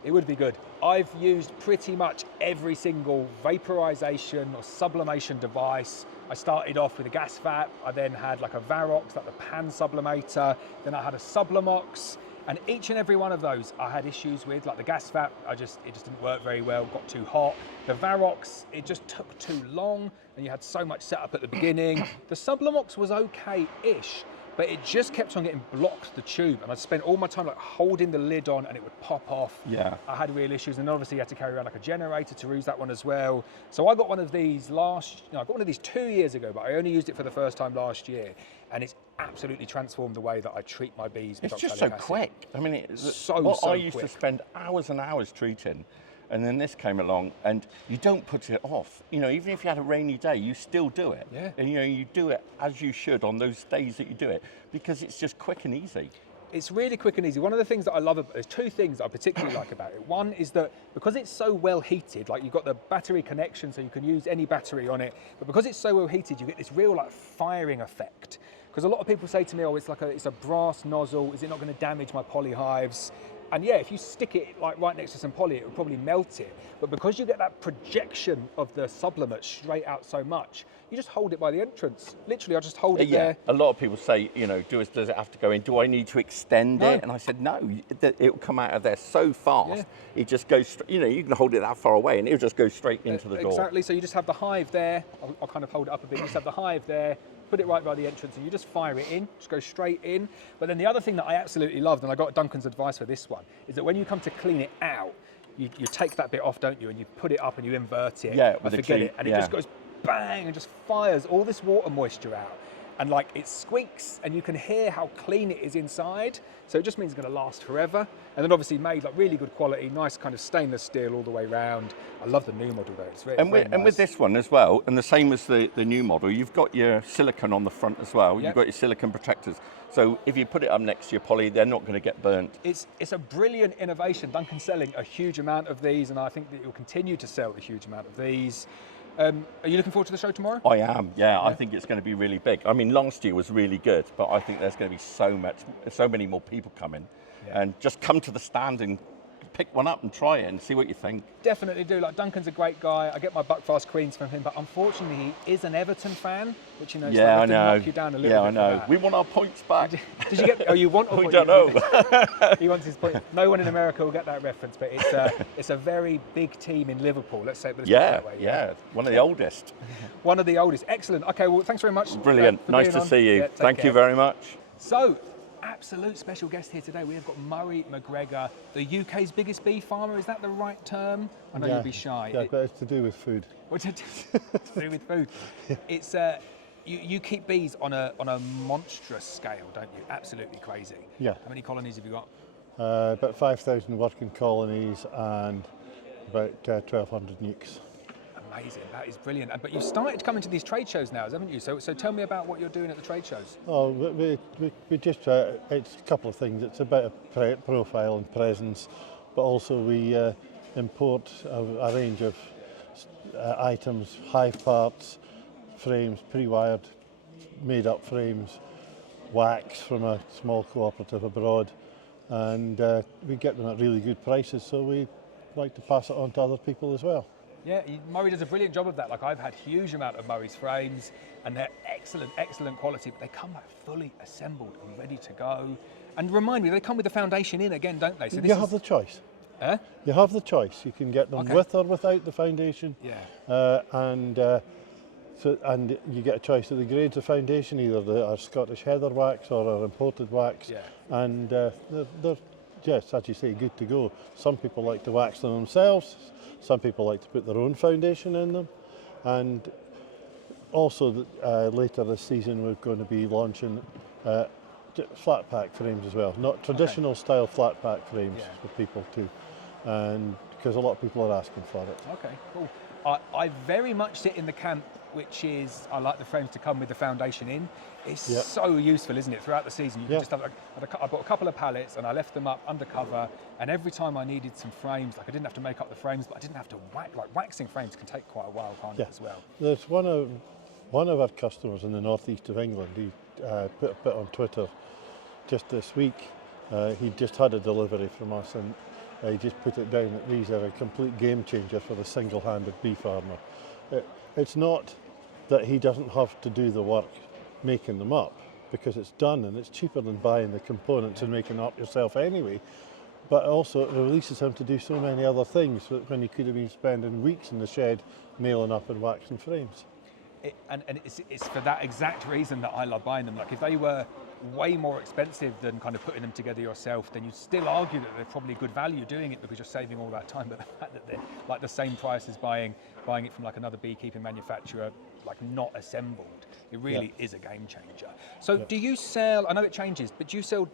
It would be good. I've used pretty much every single vaporization or sublimation device. I started off with a gas vat. I then had like a Varox, like the pan sublimator. Then I had a Sublimox. And each and every one of those I had issues with, like the gas vat, it just didn't work very well, got too hot. The Varox, it just took too long, and you had so much setup at the beginning. The Sublimox was okay-ish, but it just kept on getting blocked, the tube, and I'd spend all my time like holding the lid on and it would pop off. Yeah. I had real issues, and obviously you had to carry around like a generator to use that one as well. So I got one of these I got one of these 2 years ago, but I only used it for the first time last year, and it's absolutely transformed the way that I treat my bees. It's just so quick. I mean, I used to spend hours and hours treating, and then this came along, and you don't put it off. You know, even if you had a rainy day, you still do it. Yeah. And you do it as you should on those days that you do it, because it's just quick and easy. It's really quick and easy. One of the things that I love about, there's two things that I particularly like about it. One is that because it's so well heated, like you've got the battery connection, so you can use any battery on it, but because it's so well heated, you get this real like firing effect. Because a lot of people say to me, oh, it's a brass nozzle, is it not going to damage my polyhives? And yeah, if you stick it like right next to some poly, it would probably melt it. But because you get that projection of the sublimate straight out so much, you just hold it by the entrance. Literally, I just hold it there. A lot of people say, you know, does it have to go in? Do I need to extend No. it? And I said, no, it will come out of there so fast. Yeah. It just goes, you know, you can hold it that far away and it'll just go straight into the door. Exactly, so you just have the hive there. I'll kind of hold it up a bit. You just have the hive there, put it right by the entrance, and you just fire it in, just go straight in. But then the other thing that I absolutely loved, and I got Duncan's advice for this one, is that when you come to clean it out, you take that bit off, don't you, and you put it up and you invert it, yeah, and forget it, and it just goes bang and just fires all this water moisture out. And like it squeaks, and you can hear how clean it is inside. So it just means it's going to last forever. And then obviously made like really good quality, nice kind of stainless steel all the way round. I love the new model though. It's very, and, very nice. And with this one as well, and the same as the new model, you've got your silicone on the front as well. Yep. You've got your silicone protectors. So if you put it up next to your poly, they're not going to get burnt. It's a brilliant innovation. Duncan's selling a huge amount of these, and I think that you'll continue to sell a huge amount of these. Are you looking forward to the show tomorrow? I am, yeah. I think it's going to be really big. I mean, last year was really good, but I think there's going to be so many more people coming. Yeah. And just come to the stand and pick one up and try it and see what you think. Definitely do. Like, Duncan's a great guy. I get my Buckfast Queens from him, but unfortunately he is an Everton fan, which, you know, yeah, I know. knock you down a little bit. Yeah, I know. We want our points back. Did you get? Oh, you want? We don't know. He wants his points. No one in America will get that reference, but it's a very big team in Liverpool. Let's say it that way. Yeah. One of the oldest. One of the oldest. Excellent. Okay, well, thanks very much. Brilliant. For nice to see you. Yeah, Thank care. you very much. So, absolute special guest here today. We have got Murray McGregor, the UK's biggest bee farmer. Is that the right term? I know you'd be shy. Yeah, but it's to do with food. What's it to do with food? Yeah. It's you keep bees on a monstrous scale, don't you? Absolutely crazy. Yeah. How many colonies have you got? About 5,000 working colonies and about 1,200 nucs. Amazing, that is brilliant. But you've started coming to these trade shows now, haven't you? So tell me about what you're doing at the trade shows. Oh, we just it's a couple of things. It's about a profile and presence, but also we import a range of items, hive parts, frames, pre-wired, made-up frames, wax from a small cooperative abroad, and we get them at really good prices, so we like to pass it on to other people as well. Yeah, Murray does a brilliant job of that. Like, I've had huge amount of Murray's frames, and they're excellent quality, but they come like fully assembled and ready to go. And remind me, they come with the foundation in again, don't they? So You have the choice. You have the choice. You can get them with or without the foundation. Yeah. And you get a choice of the grades of foundation, either our Scottish heather wax or our imported wax. Yeah. And they're, yes, as you say, good to go. Some people like to wax them themselves. Some people like to put their own foundation in them. And also later this season we're going to be launching flat pack frames as well. Not traditional style flat pack frames for people too. And because a lot of people are asking for it. Okay, cool. I very much sit in the camp which is, I like the frames to come with the foundation in. It's so useful, isn't it, throughout the season? You can just have, I bought a couple of pallets and I left them up undercover, and every time I needed some frames, like I didn't have to make up the frames, but I didn't have to waxing frames can take quite a while, can't it, as well? There's one of our customers in the northeast of England, he put a bit on Twitter just this week. He just had a delivery from us, and he just put it down that these are a complete game changer for the single-handed bee farmer. It's not that he doesn't have to do the work making them up, because it's done and it's cheaper than buying the components and making it up yourself anyway, but also it releases him to do so many other things when he could have been spending weeks in the shed nailing up and waxing frames. And it's for that exact reason that I love buying them. Like, if they were way more expensive than kind of putting them together yourself, then you'd still argue that they're probably good value doing it because you're saving all that time. But the fact that they're like the same price as buying it from like another beekeeping manufacturer, like not assembled, it really is a game changer. So do you sell, I know it changes, but do you sell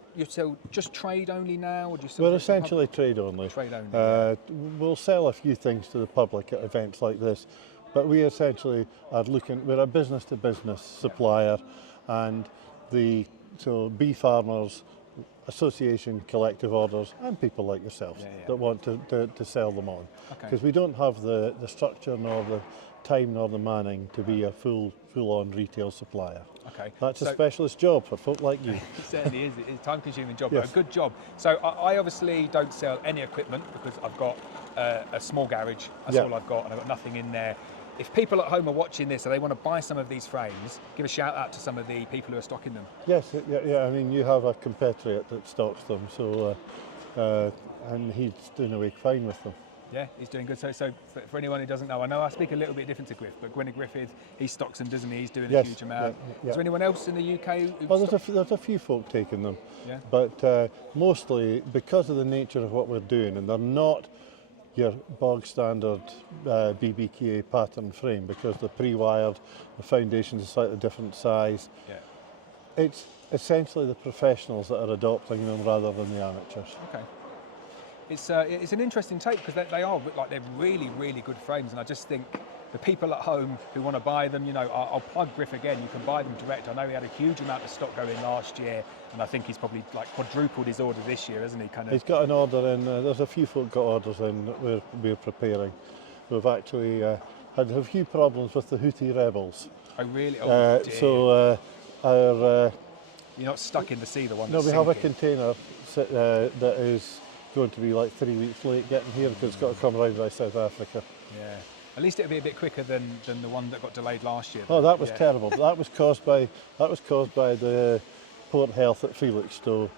just trade only now, or do you sell? We're essentially trade only. Trade only. We'll sell a few things to the public at events like this, but we essentially are we're a business to business supplier, and so bee farmers association collective orders and people like yourselves that want to sell them on, because we don't have the structure nor the time nor the manning to be a full-on retail supplier. That's a specialist job for folk like you. It certainly is. It's a time-consuming job, but a good job. So I obviously don't sell any equipment because I've got a small garage. That's all I've got, and I've got nothing in there. If people at home are watching this and they want to buy some of these frames, give a shout out to some of the people who are stocking them. Yes, I mean, you have a compatriot that stocks them, so and he's doing away fine with them. Yeah, he's doing good. So for anyone who doesn't know, I know I speak a little bit different to Griff, but Griffith, he stocks them, doesn't he? He's doing a huge amount. Is there anyone else in the UK who there's a few folk taking them, but mostly because of the nature of what we're doing, and they're not your bog standard BBKA pattern frame, because they're pre-wired, the foundation's a slightly different size. It's essentially the professionals that are adopting them rather than the amateurs. It's an interesting take, because they're really, really good frames, and I just think the people at home who want to buy them, I'll plug Griff again. You can buy them direct. I know he had a huge amount of stock going last year, and I think he's probably like quadrupled his order this year, hasn't he? He's got an order in. There's a few folk got orders in that we're preparing. We've actually had a few problems with the Houthi rebels. Oh really? So our you're not stuck in the sea, the one. No, we have a container that is going to be like 3 weeks late getting here because it's got to come round by South Africa. Yeah. At least it'll be a bit quicker than the one that got delayed last year. Oh, that was terrible. That was caused by the port health at Felixstowe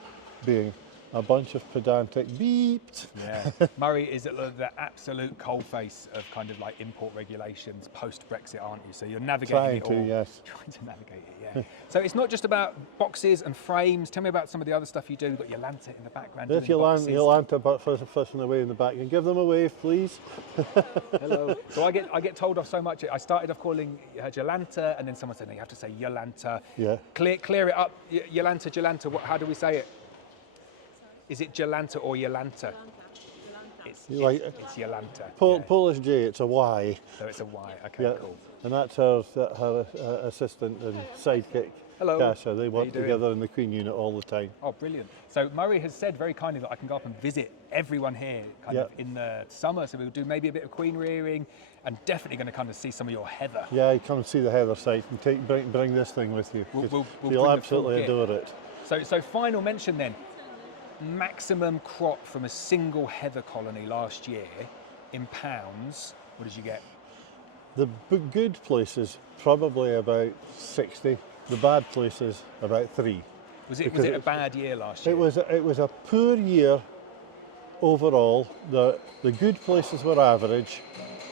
being a bunch of pedantic beeped. Yeah. Murray is at the absolute coalface of kind of like import regulations post-Brexit, aren't you? So you're navigating Trying to navigate it, yeah. So it's not just about boxes and frames. Tell me about some of the other stuff you do. You've got Yolanta in the background. There's Yolanta fishing away in the back. And give them a wave, please. Hello. So I get told off so much. I started off calling her Yolanta, and then someone said, no, you have to say Yolanta. Yeah. Clear it up. Yolanta. How do we say it? Is it Jolanta or Yolanta? It's Yolanta. Polish J, it's a Y. So it's a Y, okay, cool. And that's her assistant and sidekick, Kasha. They work together in the Queen unit all the time. Oh, brilliant. So Murray has said very kindly that I can go up and visit everyone here kind of in the summer. So we'll do maybe a bit of queen rearing, and definitely going to kind of see some of your heather. Yeah, you come and see the heather site and bring this thing with you. We'll you'll absolutely adore it. So final mention then. maximum crop from a single heather colony last year in pounds, what did you get? The good places, probably about 60. The bad places, about 3. Was it a bad year last year? It was a poor year overall. The good places were average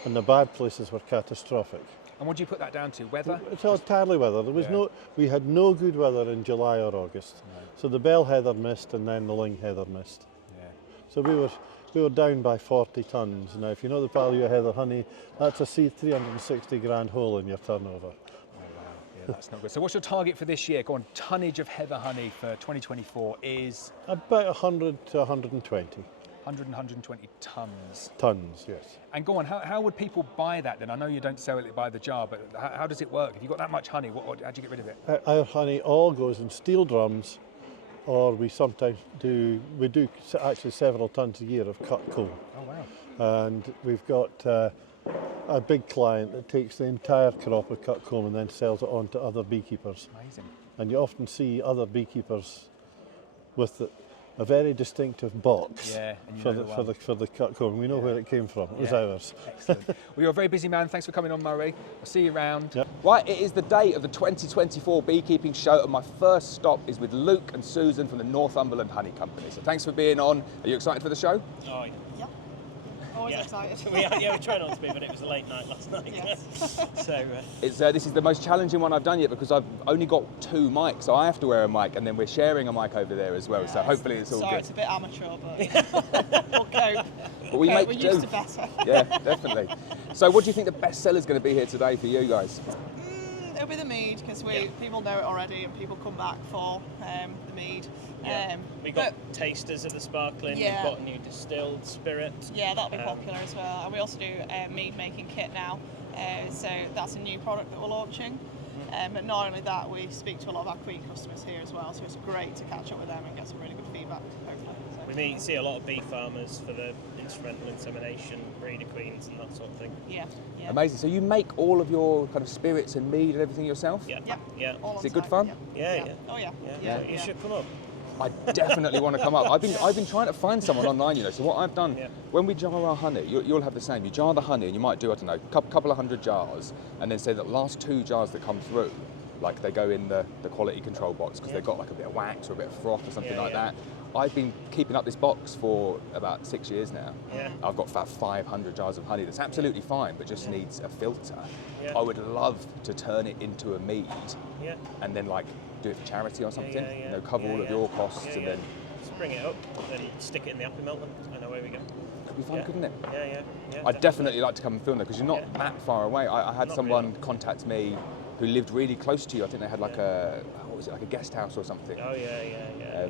and the bad places were catastrophic. And what do you put that down to? Weather? It's all entirely weather. There was we had no good weather in July or August. No. So the bell heather missed and then the ling heather missed. Yeah. So we were down by 40 tonnes. Now if you know the value of heather honey, that's a 360 grand hole in your turnover. Yeah, that's not good. So what's your target for this year? Go on, tonnage of heather honey for 2024 is? About 100 to 120. 100 and 120 tonnes. Tonnes, yes. And go on, how would people buy that then? I know you don't sell it by the jar, but how does it work? If you've got that much honey, how do you get rid of it? Our honey all goes in steel drums, or we sometimes do actually several tonnes a year of cut comb. Oh wow. And we've got a big client that takes the entire crop of cut comb and then sells it on to other beekeepers. Amazing. And you often see other beekeepers with a very distinctive box for the cut comb. We know where it came from. It was ours. Excellent. Well, you're a very busy man. Thanks for coming on, Murray. I'll see you around. Yep. Right, it is the day of the 2024 Beekeeping Show, and my first stop is with Luke and Susan from the Northumberland Honey Company. So thanks for being on. Are you excited for the show? Oh, Yeah. Always excited. we try not to be, but it was a late night last night. Yes. So This is the most challenging one I've done yet because I've only got 2 mics, so I have to wear a mic, and then we're sharing a mic over there as well. Yeah, so hopefully it's all sorry, good. it's a bit amateur, but we'll cope. But we make we're do. used to better. Yeah, definitely. So what do you think the best seller is going to be here today for you guys? It'll be the mead because people know it already and people come back for the mead. we got tasters of the sparkling. Yeah. We've got a new distilled spirit. Yeah, that'll be popular as well. And we also do a mead making kit now. So that's a new product that we're launching. But not only that, we speak to a lot of our queen customers here as well. So it's great to catch up with them and get some really good feedback, hopefully. So, We see a lot of bee farmers for the instrumental insemination, breeder queens and that sort of thing. yeah. Amazing. So you make all of your kind of spirits and mead and everything yourself? Yeah. All Is on it good site, fun? Yeah. Yeah. Oh yeah. Yeah. You should come up. I definitely want to come up. I've been trying to find someone online, you know. So what I've done, when we jar our honey, you'll have the same. You jar the honey and you might do, I don't know, couple of 100 jars, and then say that last 2 jars that come through, like they go in the quality control box because they've got like a bit of wax or a bit of froth or something like that. I've been keeping up this box for about 6 years now. Yeah. I've got about 500 jars of honey that's absolutely fine, but just needs a filter. Yeah. I would love to turn it into a mead and then like do it for charity or something. You know, cover all of your costs and then just bring it up, then stick it in the apple melter, and away we go. could be fun, couldn't it? Yeah. I'd definitely like to come and film there because you're not that far away. I had someone contact me who lived really close to you. I think they had like a, what was it, like a guest house or something. Oh yeah.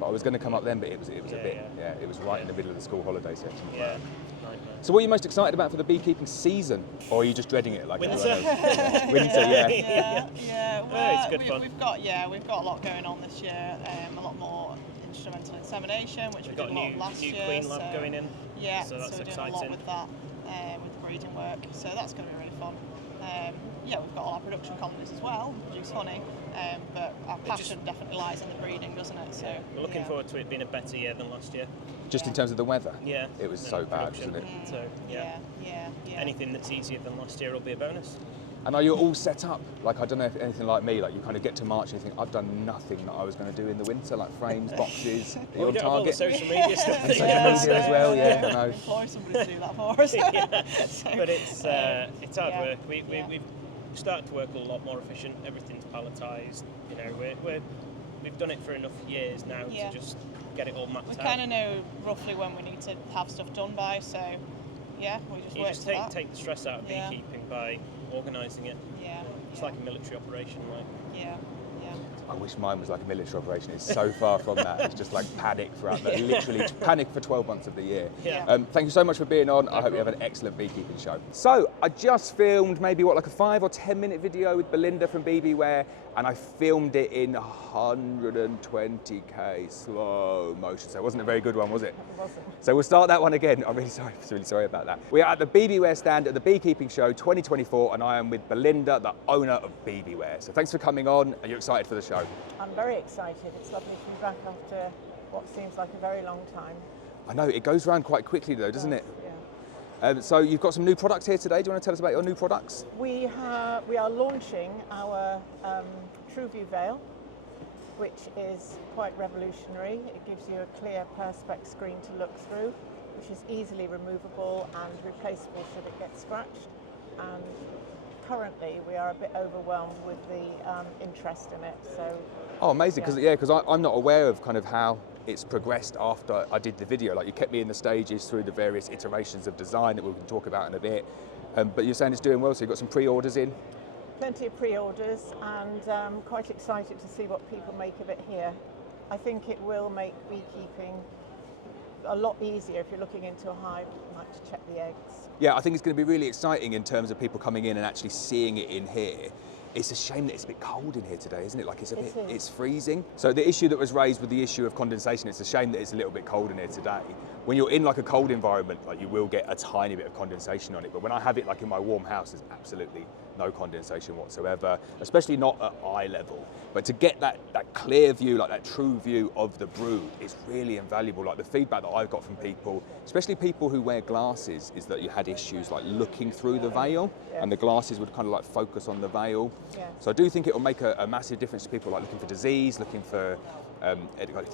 But I was going to come up then, but it was a bit, it was right in the middle of the school holiday section. Yeah. So what are you most excited about for the beekeeping season? Or are you just dreading it like Winter. Winter, Yeah. Well, it's good fun. We've got a lot going on this year. A lot more instrumental insemination, which we did a lot last year. New queen lab going in. Yeah, so that's we're doing exciting. a lot with that, with the breeding work. So that's going to be really fun. We've got all our production colonies as well, produce honey, but our passion definitely lies in the breeding, doesn't it? So we're looking forward to it being a better year than last year. Just in terms of the weather? Yeah. It was so bad, wasn't it? So yeah. Anything that's easier than last year will be a bonus. And are you all set up? Like, I don't know if anything like me, like you kind of get to March and you think, I've done nothing that I was going to do in the winter, like frames, boxes, are you on We don't have all the target? social media stuff. And social media as well, I know. Employ somebody to do that for us. But it's hard work. We've started to work a lot more efficient. Everything's palletised. You know, we've done it for enough years now to just get it all mapped out. We kind of know roughly when we need to have stuff done by, so we just work to that. take the stress out of beekeeping by organising it. It's like a military operation, like. Yeah. I wish mine was like a military operation. It's so far from that. It's just like panic throughout, literally panic for 12 months of the year. Yeah. Thank you so much for being on. I hope you have an excellent beekeeping show. So I just filmed maybe like a 5 or 10 minute video with Belinda from BBWare, and I filmed it in 120k slow motion. So it wasn't a very good one, was it? It wasn't. So we'll start that one again. I'm really sorry about that. We are at the BBWare stand at the Beekeeping Show 2024, and I am with Belinda, the owner of BBWare. So thanks for coming on. Are you excited for the show? I'm very excited. It's lovely to be back after what seems like a very long time. I know, it goes around quite quickly though, doesn't it? Yeah. So you've got some new products here today. Do you want to tell us about your new products? We are launching our TrueView veil, which is quite revolutionary. It gives you a clear perspex screen to look through, which is easily removable and replaceable should it get scratched. And currently we are a bit overwhelmed with the interest in it. So. Oh, amazing! Because I'm not aware of kind of how it's progressed after I did the video. Like you kept me in the stages through the various iterations of design that we can talk about in a bit. But you're saying it's doing well, so you've got some pre-orders in? Plenty of pre-orders, and quite excited to see what people make of it here. I think it will make beekeeping a lot easier if you're looking into a hive, like to check the eggs. Yeah, I think it's going to be really exciting in terms of people coming in and actually seeing it in here. It's a shame that it's a bit cold in here today, isn't it? Like it's freezing. So the issue that was raised with the issue of condensation, it's a shame that it's a little bit cold in here today. When you're in like a cold environment, like you will get a tiny bit of condensation on it. But when I have it like in my warm house, there's absolutely no condensation whatsoever, especially not at eye level. But to get that clear view, like that true view of the brood, is really invaluable. Like the feedback that I've got from people, especially people who wear glasses, is that you had issues like looking through the veil, and the glasses would kind of like focus on the veil. Yeah. So I do think it will make a massive difference to people like looking for disease, looking for trying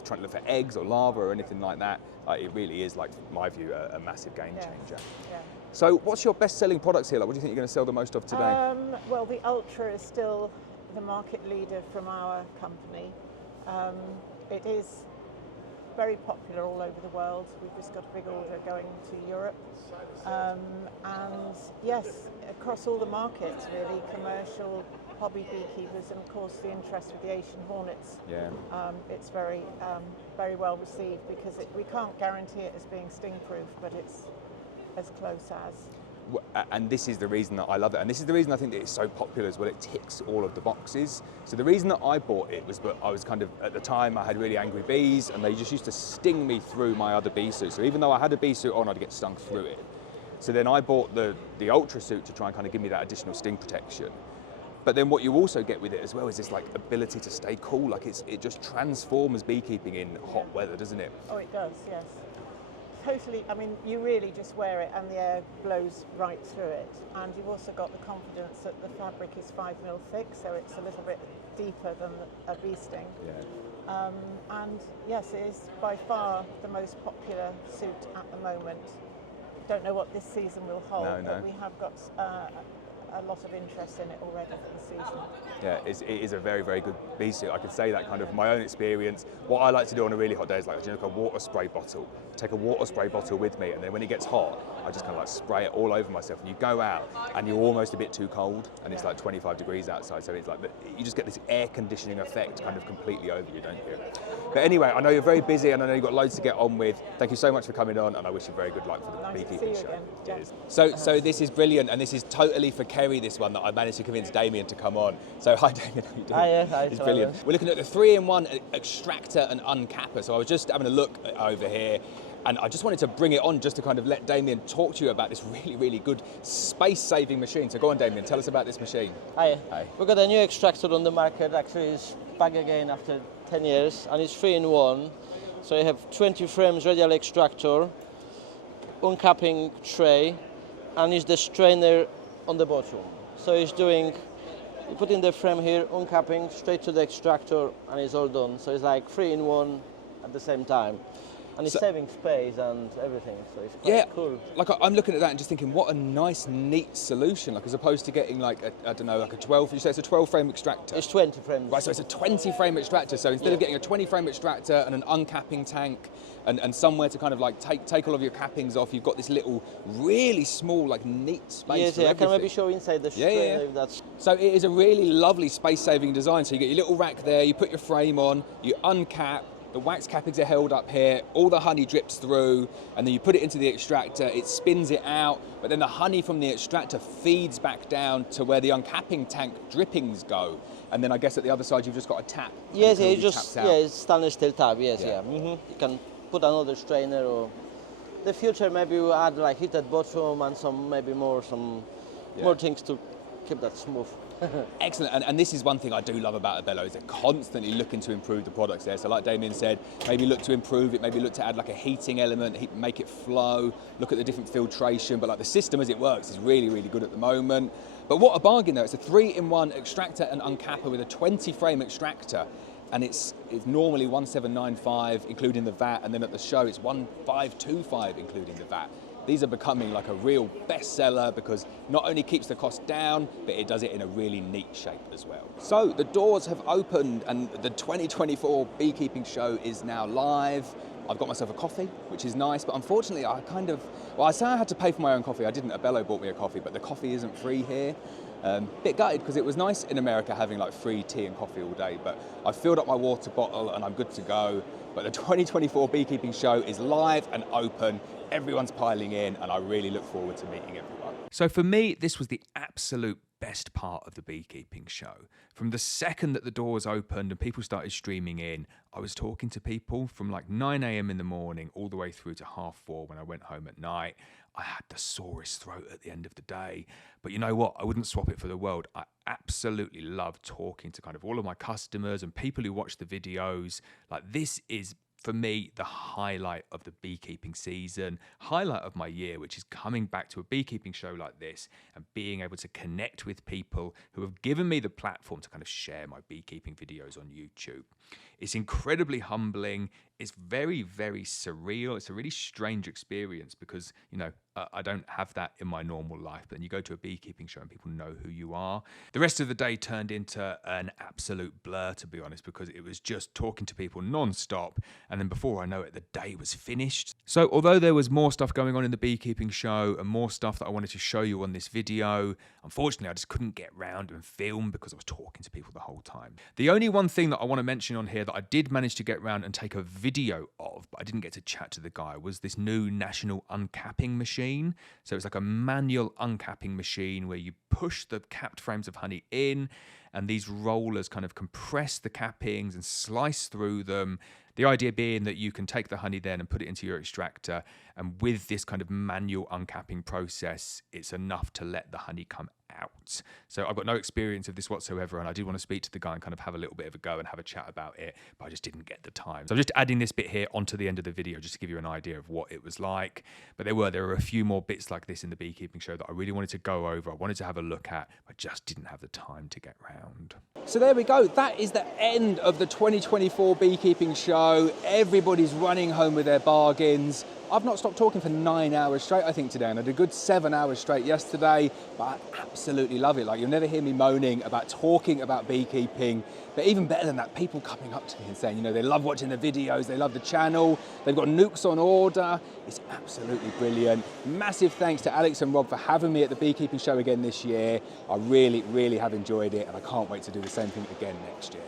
to look for eggs or larvae or anything like that. It really is, like my view, a massive game changer. Yeah. So what's your best-selling products here? Like, what do you think you're going to sell the most of today? Well, the Ultra is still the market leader from our company. It is very popular all over the world. We've just got a big order going to Europe. And yes, across all the markets really, commercial, hobby beekeepers, and of course the interest with the Asian hornets. Yeah. It's very, very well received because we can't guarantee it as being sting-proof, but it's as close as. And this is the reason that I love it, and this is the reason I think that it's so popular as well. It ticks all of the boxes. So the reason that I bought it was that I was kind of, at the time I had really angry bees and they just used to sting me through my other bee suit. So even though I had a bee suit on, I'd get stung through it. So then I bought the Ultra suit to try and kind of give me that additional sting protection. But then what you also get with it as well is this like ability to stay cool. Like it just transforms beekeeping in hot weather, doesn't it? Oh, it does, yes. Totally, I mean, you really just wear it and the air blows right through it. And you've also got the confidence that the fabric is 5 mil thick, so it's a little bit deeper than a bee sting. Yeah. And yes, it is by far the most popular suit at the moment. Don't know what this season will hold, but we have got a lot of interest in it already for the season. Yeah, it is a very, very good bee suit. I can say that kind of from my own experience. What I like to do on a really hot day is like a water spray bottle. Take a water spray bottle with me, and then when it gets hot, I just kind of like spray it all over myself. And you go out and you're almost a bit too cold, and it's like 25 degrees outside, so it's like, you just get this air conditioning effect kind of completely over you, don't you? But anyway, I know you're very busy and I know you've got loads to get on with. Thank you so much for coming on, and I wish you very good luck for the beekeeping show. Cheers. So this is brilliant, and this is totally for Kerry, this one that I managed to convince Damien to come on. So hi Damien, how you doing? Hi, it's brilliant. We're looking at the 3-in-1 extractor and uncapper. So I was just having a look over here, and I just wanted to bring it on just to kind of let Damien talk to you about this really, really good space-saving machine. So go on, Damien, tell us about this machine. Hi. We've got a new extractor on the market. Actually, it's back again after 10 years, and it's 3-in-1. So you have 20 frames radial extractor, uncapping tray, and it's the strainer on the bottom. So it's doing, you put in the frame here, uncapping, straight to the extractor, and it's all done. So it's like 3-in-1 at the same time. And it's saving space and everything, so it's quite cool. Like I'm looking at that and just thinking, what a nice, neat solution. Like as opposed to getting like I don't know, like a 12. You say it's a 12-frame extractor. It's 20 frames. Right, so it's a 20-frame extractor. So instead of getting a 20-frame extractor and an uncapping tank and somewhere to kind of like take all of your cappings off, you've got this little, really small, like neat space. Yes, I can maybe show inside the strainer if that's. So it is a really lovely space-saving design. So you get your little rack there, you put your frame on, you uncap. The wax cappings are held up here, all the honey drips through, and then you put it into the extractor, it spins it out, but then the honey from the extractor feeds back down to where the uncapping tank drippings go. And then I guess at the other side you've just got a tap. Yes, it's stainless steel tap, yes, You can put another strainer, or the future maybe we'll add like heated bottom and some more things to keep that smooth. Excellent, and this is one thing I do love about Abello, is they're constantly looking to improve the products there. So like Damien said, maybe look to improve it, maybe look to add like a heating element, make it flow, look at the different filtration, but like the system as it works is really, really good at the moment. But what a bargain though, it's a 3-in-1 extractor and uncapper with a 20 frame extractor. And it's normally 1795 including the VAT, and then at the show it's 1525 including the VAT. These are becoming like a real bestseller because not only keeps the cost down, but it does it in a really neat shape as well. So the doors have opened and the 2024 Beekeeping Show is now live. I've got myself a coffee, which is nice, but unfortunately I say I had to pay for my own coffee. I didn't, Abello bought me a coffee, but the coffee isn't free here. Bit gutted because it was nice in America having like free tea and coffee all day, but I filled up my water bottle and I'm good to go. But the 2024 Beekeeping Show is live and open. Everyone's piling in and I really look forward to meeting everyone. So for me, this was the absolute best part of the Beekeeping Show. From the second that the doors opened and people started streaming in, I was talking to people from like 9 a.m. in the morning all the way through to 4:30 when I went home at night. I had the sorest throat at the end of the day. But you know what? I wouldn't swap it for the world. I absolutely love talking to kind of all of my customers and people who watch the videos. Like this is, for me, the highlight of the beekeeping season, highlight of my year, which is coming back to a beekeeping show like this and being able to connect with people who have given me the platform to kind of share my beekeeping videos on YouTube. It's incredibly humbling. It's very, very surreal. It's a really strange experience because, you know, I don't have that in my normal life. But then you go to a beekeeping show and people know who you are. The rest of the day turned into an absolute blur, to be honest, because it was just talking to people non-stop. And then before I know it, the day was finished. So although there was more stuff going on in the beekeeping show and more stuff that I wanted to show you on this video, unfortunately, I just couldn't get round and film because I was talking to people the whole time. The only one thing that I want to mention on here that I did manage to get round and take a video of, but I didn't get to chat to the guy, was this new national uncapping machine. So it's like a manual uncapping machine where you push the capped frames of honey in and these rollers kind of compress the cappings and slice through them. The idea being that you can take the honey then and put it into your extractor, and with this kind of manual uncapping process, it's enough to let the honey come out. So I've got no experience of this whatsoever, and I did want to speak to the guy and kind of have a little bit of a go and have a chat about it, but I just didn't get the time. So I'm just adding this bit here onto the end of the video just to give you an idea of what it was like. But there were a few more bits like this in the beekeeping show that I really wanted to go over, I wanted to have a look at, but just didn't have the time to get round. So there we go. That is the end of the 2024 beekeeping show. Everybody's running home with their bargains. I've not stopped talking for 9 hours straight, I think, today, and I did a good 7 hours straight yesterday, but I absolutely love it. Like, you'll never hear me moaning about talking about beekeeping, but even better than that, people coming up to me and saying, you know, they love watching the videos, they love the channel, they've got Nucs on order. It's absolutely brilliant. Massive thanks to Alex and Rob for having me at the beekeeping show again this year. I really, really have enjoyed it, and I can't wait to do the same thing again next year.